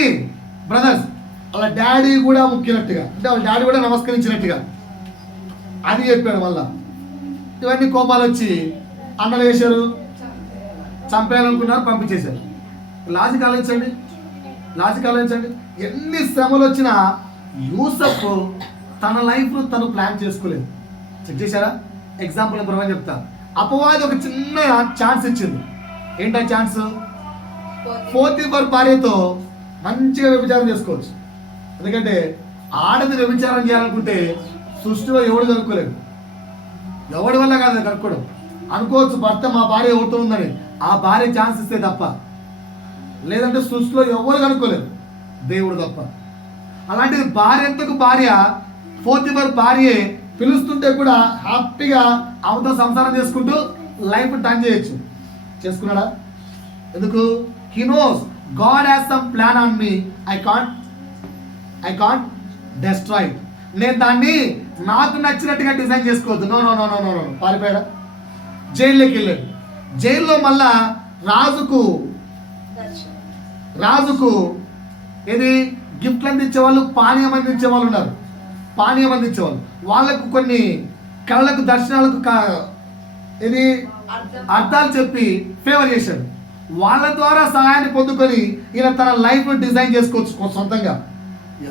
బ్రదర్స్, వాళ్ళ డాడీ కూడా ముక్కినట్టుగా, అంటే వాళ్ళ డాడీ కూడా నమస్కరించినట్టుగా అది చెప్పాడు. మళ్ళా ఇవన్నీ కోపాలు వచ్చి అన్నలు వేశారు, చంపేయాలనుకున్నారు, పంపించేశారు. లాజిక్ ఆలోచించండి, లాజిక్ ఆలోచించండి. ఎన్ని శ్రమలు వచ్చినా యూసఫ్ తన లైఫ్ను తను ప్లాన్ చేసుకోలేదు. చెక్ చేశారా? ఎగ్జాంపుల్ నెంబర్ 1 చెప్తా. అపవాది ఒక చిన్న ఛాన్స్ ఇచ్చింది. ఏంటా ఛాన్స్? పోతీఫర్ భార్యతో మంచిగా వ్యభిచారం చేసుకోవచ్చు. ఎందుకంటే ఆడది వ్యభిచారం చేయాలనుకుంటే సృష్టిలో ఎవడు కనుక్కోలేదు. ఎవడి వల్ల కాదు కనుక్కోవడం. అనుకోవచ్చు భర్త మా భార్య ఎవరితో ఉందని, ఆ భార్య ఛాన్స్ ఇస్తే తప్ప. లేదంటే సృష్టిలో ఎవరు కనుక్కోలేదు, దేవుడు తప్ప. అలాంటిది భార్యకు భార్య, పోతీఫర్ భార్యే పిలుస్తుంటే కూడా హ్యాపీగా ఆమెతో సంసారం చేసుకుంటూ లైఫ్ టర్న్ చేయొచ్చు. చేసుకున్నాడా? ఎందుకు? He knows God has some plan on me. I can't destroy. నేను దాన్ని నాకు నచ్చినట్టుగా డిజైన్ చేసుకోవద్దు. No no no no no no. పారిపోయాడా? జైల్లోకి వెళ్ళాడు. జైల్లో మళ్ళా రాజుకు ఏది గిఫ్ట్లు అందించేవాళ్ళు, పానీయం అందించేవాళ్ళు ఉన్నారు. పానీయం అందించేవాళ్ళు వాళ్ళకు కొన్ని కళ్ళకు దర్శనాలకు ఇది అర్థాలు చెప్పి ఫేవర్ చేశాడు. వాళ్ళ ద్వారా సహాయాన్ని పొందుకొని ఈయన తన లైఫ్ డిజైన్ చేసుకోవచ్చు సొంతంగా.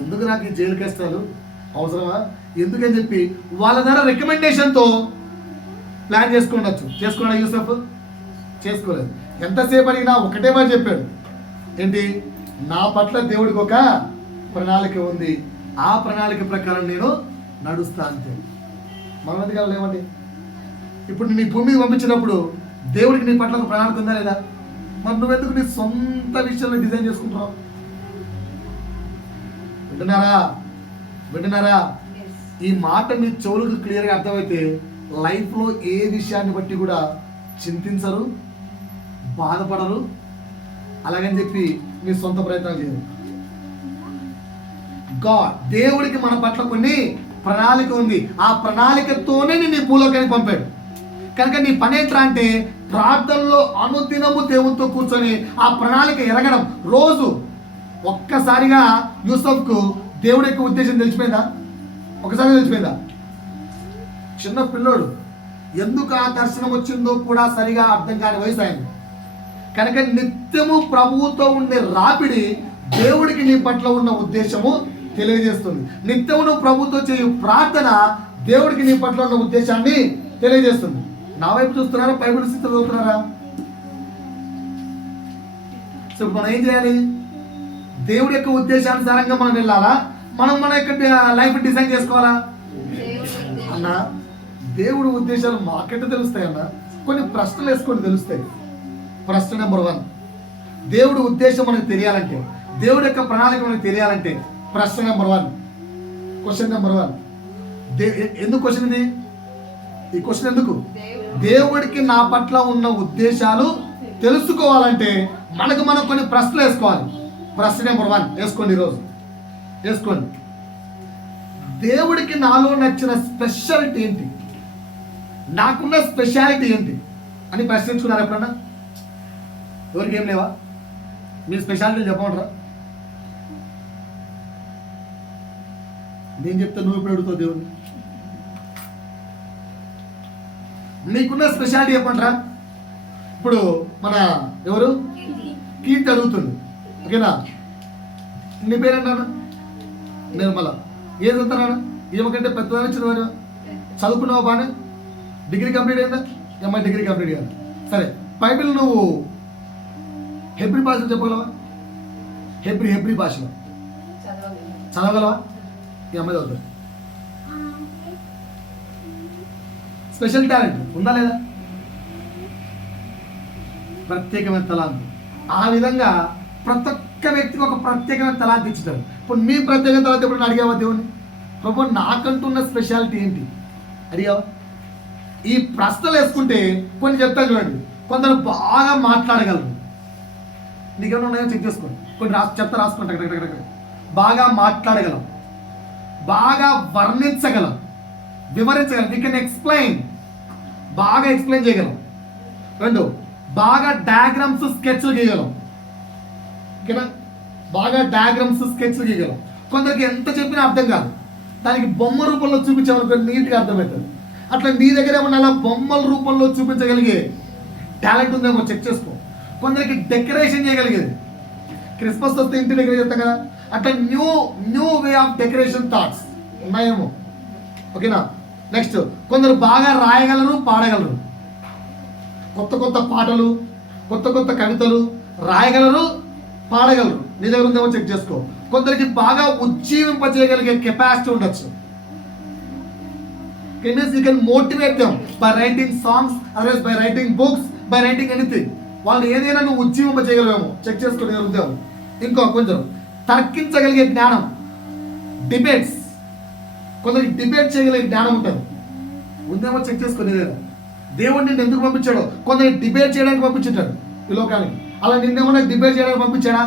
ఎందుకు నాకు ఈ జైలు కష్టాలు అవసరమా? ఎందుకని చెప్పి వాళ్ళ ద్వారా రికమెండేషన్తో ప్లాన్ చేసుకుండొచ్చు. చేసుకున్నాడు యూసఫ్? చేసుకోలేదు. ఎంతసేపు అడిగినా ఒకటే మాట చెప్పాడు. ఏంటి? నా పట్ల దేవుడికి ఒక ప్రణాళిక ఉంది, ఆ ప్రణాళిక ప్రకారం నేను నడుస్తా అంతే. మనం ఎందుకు కావాలేమండి? ఇప్పుడు నీ భూమికి పంపించినప్పుడు దేవుడికి నీ పట్ల ఒక ప్రణాళిక ఉందా లేదా? మరి నువ్వెందుకు నీ సొంత విషయంలో డిజైన్ చేసుకుంటున్నావు? వింటున్నారా? ఈ మాట నీ చెవులకు క్లియర్గా అర్థమైతే లైఫ్లో ఏ విషయాన్ని బట్టి కూడా చింతించరు, బాధపడరు, అలాగని చెప్పి మీ సొంత ప్రయత్నాలు చేయరు. గాడ్, దేవుడికి మన పట్ల కొన్ని ప్రణాళిక ఉంది. ఆ ప్రణాళికతోనే నేను ఈ భూలోకానికి పంపాడు. కనుక నీ పని ఏంట్రా అంటే ప్రార్థనలో అనుదినము దేవునితో కూర్చొని ఆ ప్రణాళిక ఎరగడం. రోజు ఒక్కసారిగా యూసఫ్కు దేవుడి యొక్క ఉద్దేశం తెలిసిపోయిందా? ఒకసారి తెలిసిపోయిందా? చిన్న పిల్లోడు, ఎందుకు ఆ దర్శనం వచ్చిందో కూడా సరిగా అర్థం కాని వయసు అయింది. కనుక నిత్యము ప్రభువుతో ఉండే రాపిడి దేవుడికి నీ పట్ల ఉన్న ఉద్దేశము తెలియజేస్తుంది. నిత్యము నువ్వు ప్రభుతో చేయు ప్రార్థన దేవుడికి నీ పట్ల ఉన్న ఉద్దేశాన్ని తెలియజేస్తుంది. నా వైపు చూస్తున్నారా? బైబిల్ స్థితిలో చదువుతున్నారా? సో మనం ఏం చేయాలి? దేవుడి యొక్క ఉద్దేశానుసారంగా మనం వెళ్ళాలా? మనం మన యొక్క లైఫ్ డిజైన్ చేసుకోవాలా? అన్న దేవుడి ఉద్దేశాలు మాకెట్ట తెలుస్తాయి అన్న? కొన్ని ప్రశ్నలు వేసుకొని తెలుస్తాయి. ప్రశ్న నెంబర్ 1, దేవుడి ఉద్దేశం మనకు తెలియాలంటే, దేవుడి యొక్క ప్రణాళిక మనకు తెలియాలంటే ప్రశ్న నెంబర్ 1, క్వశ్చన్ నెంబర్ 1, ఎందుకు క్వశ్చన్ ఇది? ఈ క్వశ్చన్ ఎందుకు? దేవుడికి నా పట్ల ఉన్న ఉద్దేశాలు తెలుసుకోవాలంటే మనకు మనం కొన్ని ప్రశ్నలు వేసుకోవాలి. ప్రశ్న నెంబర్ 1 వేసుకోండి, ఈరోజు వేసుకోండి. దేవుడికి నాలో నచ్చిన స్పెషాలిటీ ఏంటి? నాకున్న స్పెషాలిటీ ఏంటి అని ప్రశ్నించుకున్నారు ఎప్పుడన్నా? ఎవరికి ఏం లేవా? మీ స్పెషాలిటీలు చెప్పమంటారా? నేను చెప్తే నువ్వు ఇప్పుడు అడుగుతావు దేవుడిని. నీకున్న స్పెషాలిటీ చెప్పంటారా? ఇప్పుడు మన ఎవరు కీర్తి అడుగుతుంది, ఓకేనా? నీ పేరేంటాను? నిర్మల. ఏది చదువుతున్నాను? ఈమెకంటే పెద్దదాని చిన్నవారు చదువుకున్నావా బాగా? డిగ్రీ కంప్లీట్ అయిందా? ఎంఐ డిగ్రీ కంప్లీట్ అయ్యాను. సరే, బైబిల్ నువ్వు హెబ్రీ భాషలో చెప్పగలవా? హెబ్రీ భాషలో చదవగలవా? ఈ అమ్మాయి చదువుతుంది. స్పెషల్ టాలెంట్ ఉందా లేదా? ప్రత్యేకమైన తలాంతు. ఆ విధంగా ప్రతి ఒక్క వ్యక్తికి ఒక ప్రత్యేకమైన తలాంతు ఇచ్చారు. ఇప్పుడు నీ ప్రత్యేకమైన తలాంతు ఎప్పుడు అడిగావా దేవుని? ప్రభు నాకంటున్న స్పెషాలిటీ ఏంటి అడిగావా? ఈ ప్రశ్నలు వేసుకుంటే కొన్ని చెప్తాను చూడండి. కొందరు బాగా మాట్లాడగలరు. నీకేమైనా ఉన్నాయో చెక్ చేసుకోండి. కొన్ని చెప్తా రాసుకుంటా. బాగా మాట్లాడగలం, బాగా వర్ణించగలం, వివరించగలం. వీ కెన్ ఎక్స్ప్లెయిన్, బాగా ఎక్స్ప్లెయిన్ చేయగలం. 2, బాగా డయాగ్రామ్స్ స్కెచ్లు గీయగలం. ఓకేనా? బాగా డయాగ్రామ్స్ స్కెచ్లు గీయగలం. కొందరికి ఎంత చెప్పినా అర్థం కాదు. దానికి బొమ్మ రూపంలో చూపించామనుకో నీట్గా అర్థమవుతుంది. అట్లా నీ దగ్గర ఏమన్నా అలా బొమ్మల రూపంలో చూపించగలిగే టాలెంట్ ఉందేమో చెక్ చేసుకో. కొందరికి డెకరేషన్ చేయగలిగేది. క్రిస్మస్ వస్తే ఇంటి దగ్గర చెప్తాం కదా, అట్లా new way of decoration thoughts ఉన్నాయేమో. ఓకేనా? నెక్స్ట్, కొందరు బాగా రాయగలరు, పాడగలరు. కొత్త పాటలు, కొత్త కవితలు రాయగలరు, పాడగలరు. నీ దగ్గర ఉందేమో చెక్ చేసుకో. కొందరికి బాగా ఉజ్జీవింపజేయగలిగే కెపాసిటీ ఉండొచ్చు. You can motivate them by writing songs, otherwise by writing books, by writing anything. వాళ్ళు ఏదైనా నువ్వు ఉజ్జీవింపజేయగలవేమో చెక్ చేసుకునే ఉద్యోగం. ఇంకో కొంచెం తర్కించగలిగే జ్ఞానం, డిబేట్స్. కొందరికి డిబేట్ చేయగలిగే జ్ఞానం ఉంటుంది. ఉందేమో చెక్ చేసుకునేది. దేవుడు నిన్ను ఎందుకు పంపించాడో? కొందరికి డిబేట్ చేయడానికి పంపించాడు ఈ లోకానికి. అలా నిన్నేమన్నా డిబేట్ చేయడానికి పంపించాడా?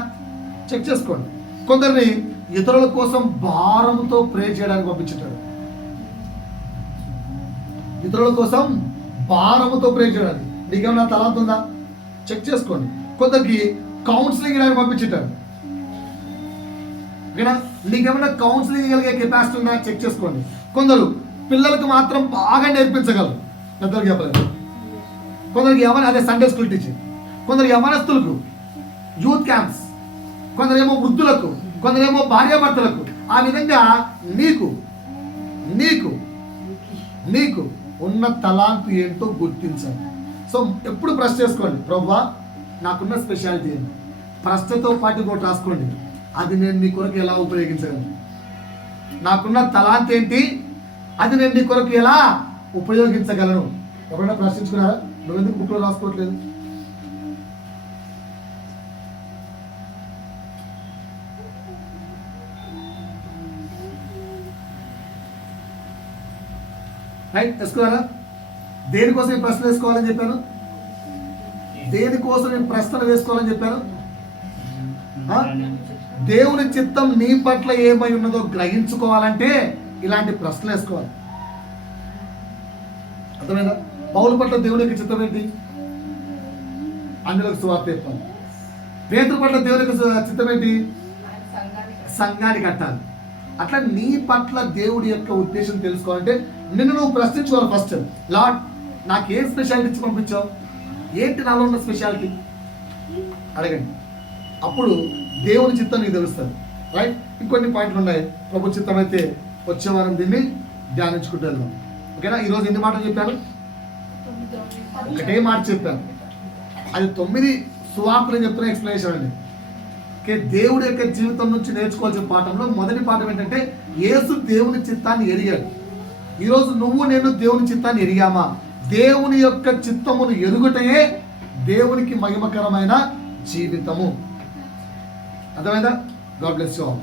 చెక్ చేసుకోండి. కొందరిని ఇతరుల కోసం భారంతో ప్రే చేయడానికి పంపించాడు. ఇతరుల కోసం భారముతో ప్రే చేయడానికి. నీకేమన్నా తలాంత ఉందా? చెక్ చేసుకోండి. కొందరికి కౌన్సిలింగ్ ఇవ్వడానికి పంపించాడు. ఓకేనా? నీకేమన్నా కౌన్సిలింగ్ కలిగే కెపాసిటీ ఉందా? చెక్ చేసుకోండి. కొందరు పిల్లలకు మాత్రం బాగా నేర్పించగలరు, పెద్దలకు చెప్పలేదు. కొందరికి అదే సండే స్కూల్ టీచర్. కొందరు యవనస్తులకు యూత్ క్యాంప్స్, కొందరేమో వృద్ధులకు, కొందరేమో భార్యాభర్తలకు. ఆ విధంగా నీకు ఉన్న తలాంతు ఏంటో గుర్తించాలి. సో ఎప్పుడు ప్రశ్న చేసుకోండి, ప్రభువా నాకున్న స్పెషాలిటీ ఏంటి? ప్రశ్నతో పాటు కూడా రాసుకోండి, అది నేను నీ కొరకు ఎలా ఉపయోగించగలను. నాకున్న తలాంతు ఏంటి, అది నేను నీ కొరకు ఎలా ఉపయోగించగలను. ఎవరైనా ప్రశ్నించుకున్నారా? నువ్వెందుకు బుక్లో రాసుకోవట్లేదు? రైట్, వేసుకున్నారా? దేనికోసం ఈ ప్రశ్న వేసుకోవాలని చెప్పాను? దేనికోసం నేను ప్రశ్నలు వేసుకోవాలని చెప్పాను? దేవుని చిత్తం నీ పట్ల ఏమై ఉన్నదో గ్రహించుకోవాలంటే ఇలాంటి ప్రశ్నలు వేసుకోవాలి. అర్థమైందా? పౌలు పట్ల దేవుని యొక్క చిత్తం ఏంటి? అందులోకి సువార్త చెప్పాలి. పేతురు పట్ల దేవుని యొక్క చిత్తం ఏంటి? సంఘాన్ని కట్టాలి. అట్లా నీ పట్ల దేవుడి యొక్క ఉద్దేశం తెలుసుకోవాలంటే నిన్ను నువ్వు ప్రశ్నించుకోవాలి. ఫస్ట్, లార్డ్ నాకు ఏం స్పెషాలిటీ ఇచ్చి పంపించావు? ఏంటి నాలో ఉన్న స్పెషాలిటీ అడగండి. అప్పుడు దేవుని చిత్తం నీకు తెలుస్తుంది. రైట్, ఇంకొన్ని పాయింట్లు ఉన్నాయి. ప్రభు చిత్తం అయితే వచ్చే వారం దీన్ని ధ్యానించుకుంటూ వెళ్దాం. ఓకేనా? ఈరోజు ఎన్ని మాటలు చెప్పాను? ఒకటే మాట చెప్పాను. అది 9 సువార్తలు చెప్తున్న ఎక్స్ప్లెనేషన్ అండి. దేవుడి యొక్క జీవితం నుంచి నేర్చుకోవాల్సిన పాఠంలో మొదటి పాఠం ఏంటంటే యేసు దేవుని చిత్తాన్ని ఎరిగాడు. ఈరోజు నువ్వు నేను దేవుని చిత్తాన్ని ఎరిగామా? దేవుని యొక్క చిత్తమును ఎరుగుటయే దేవునికి మహిమకరమైన జీవితము. అర్థమైందా? God bless you all.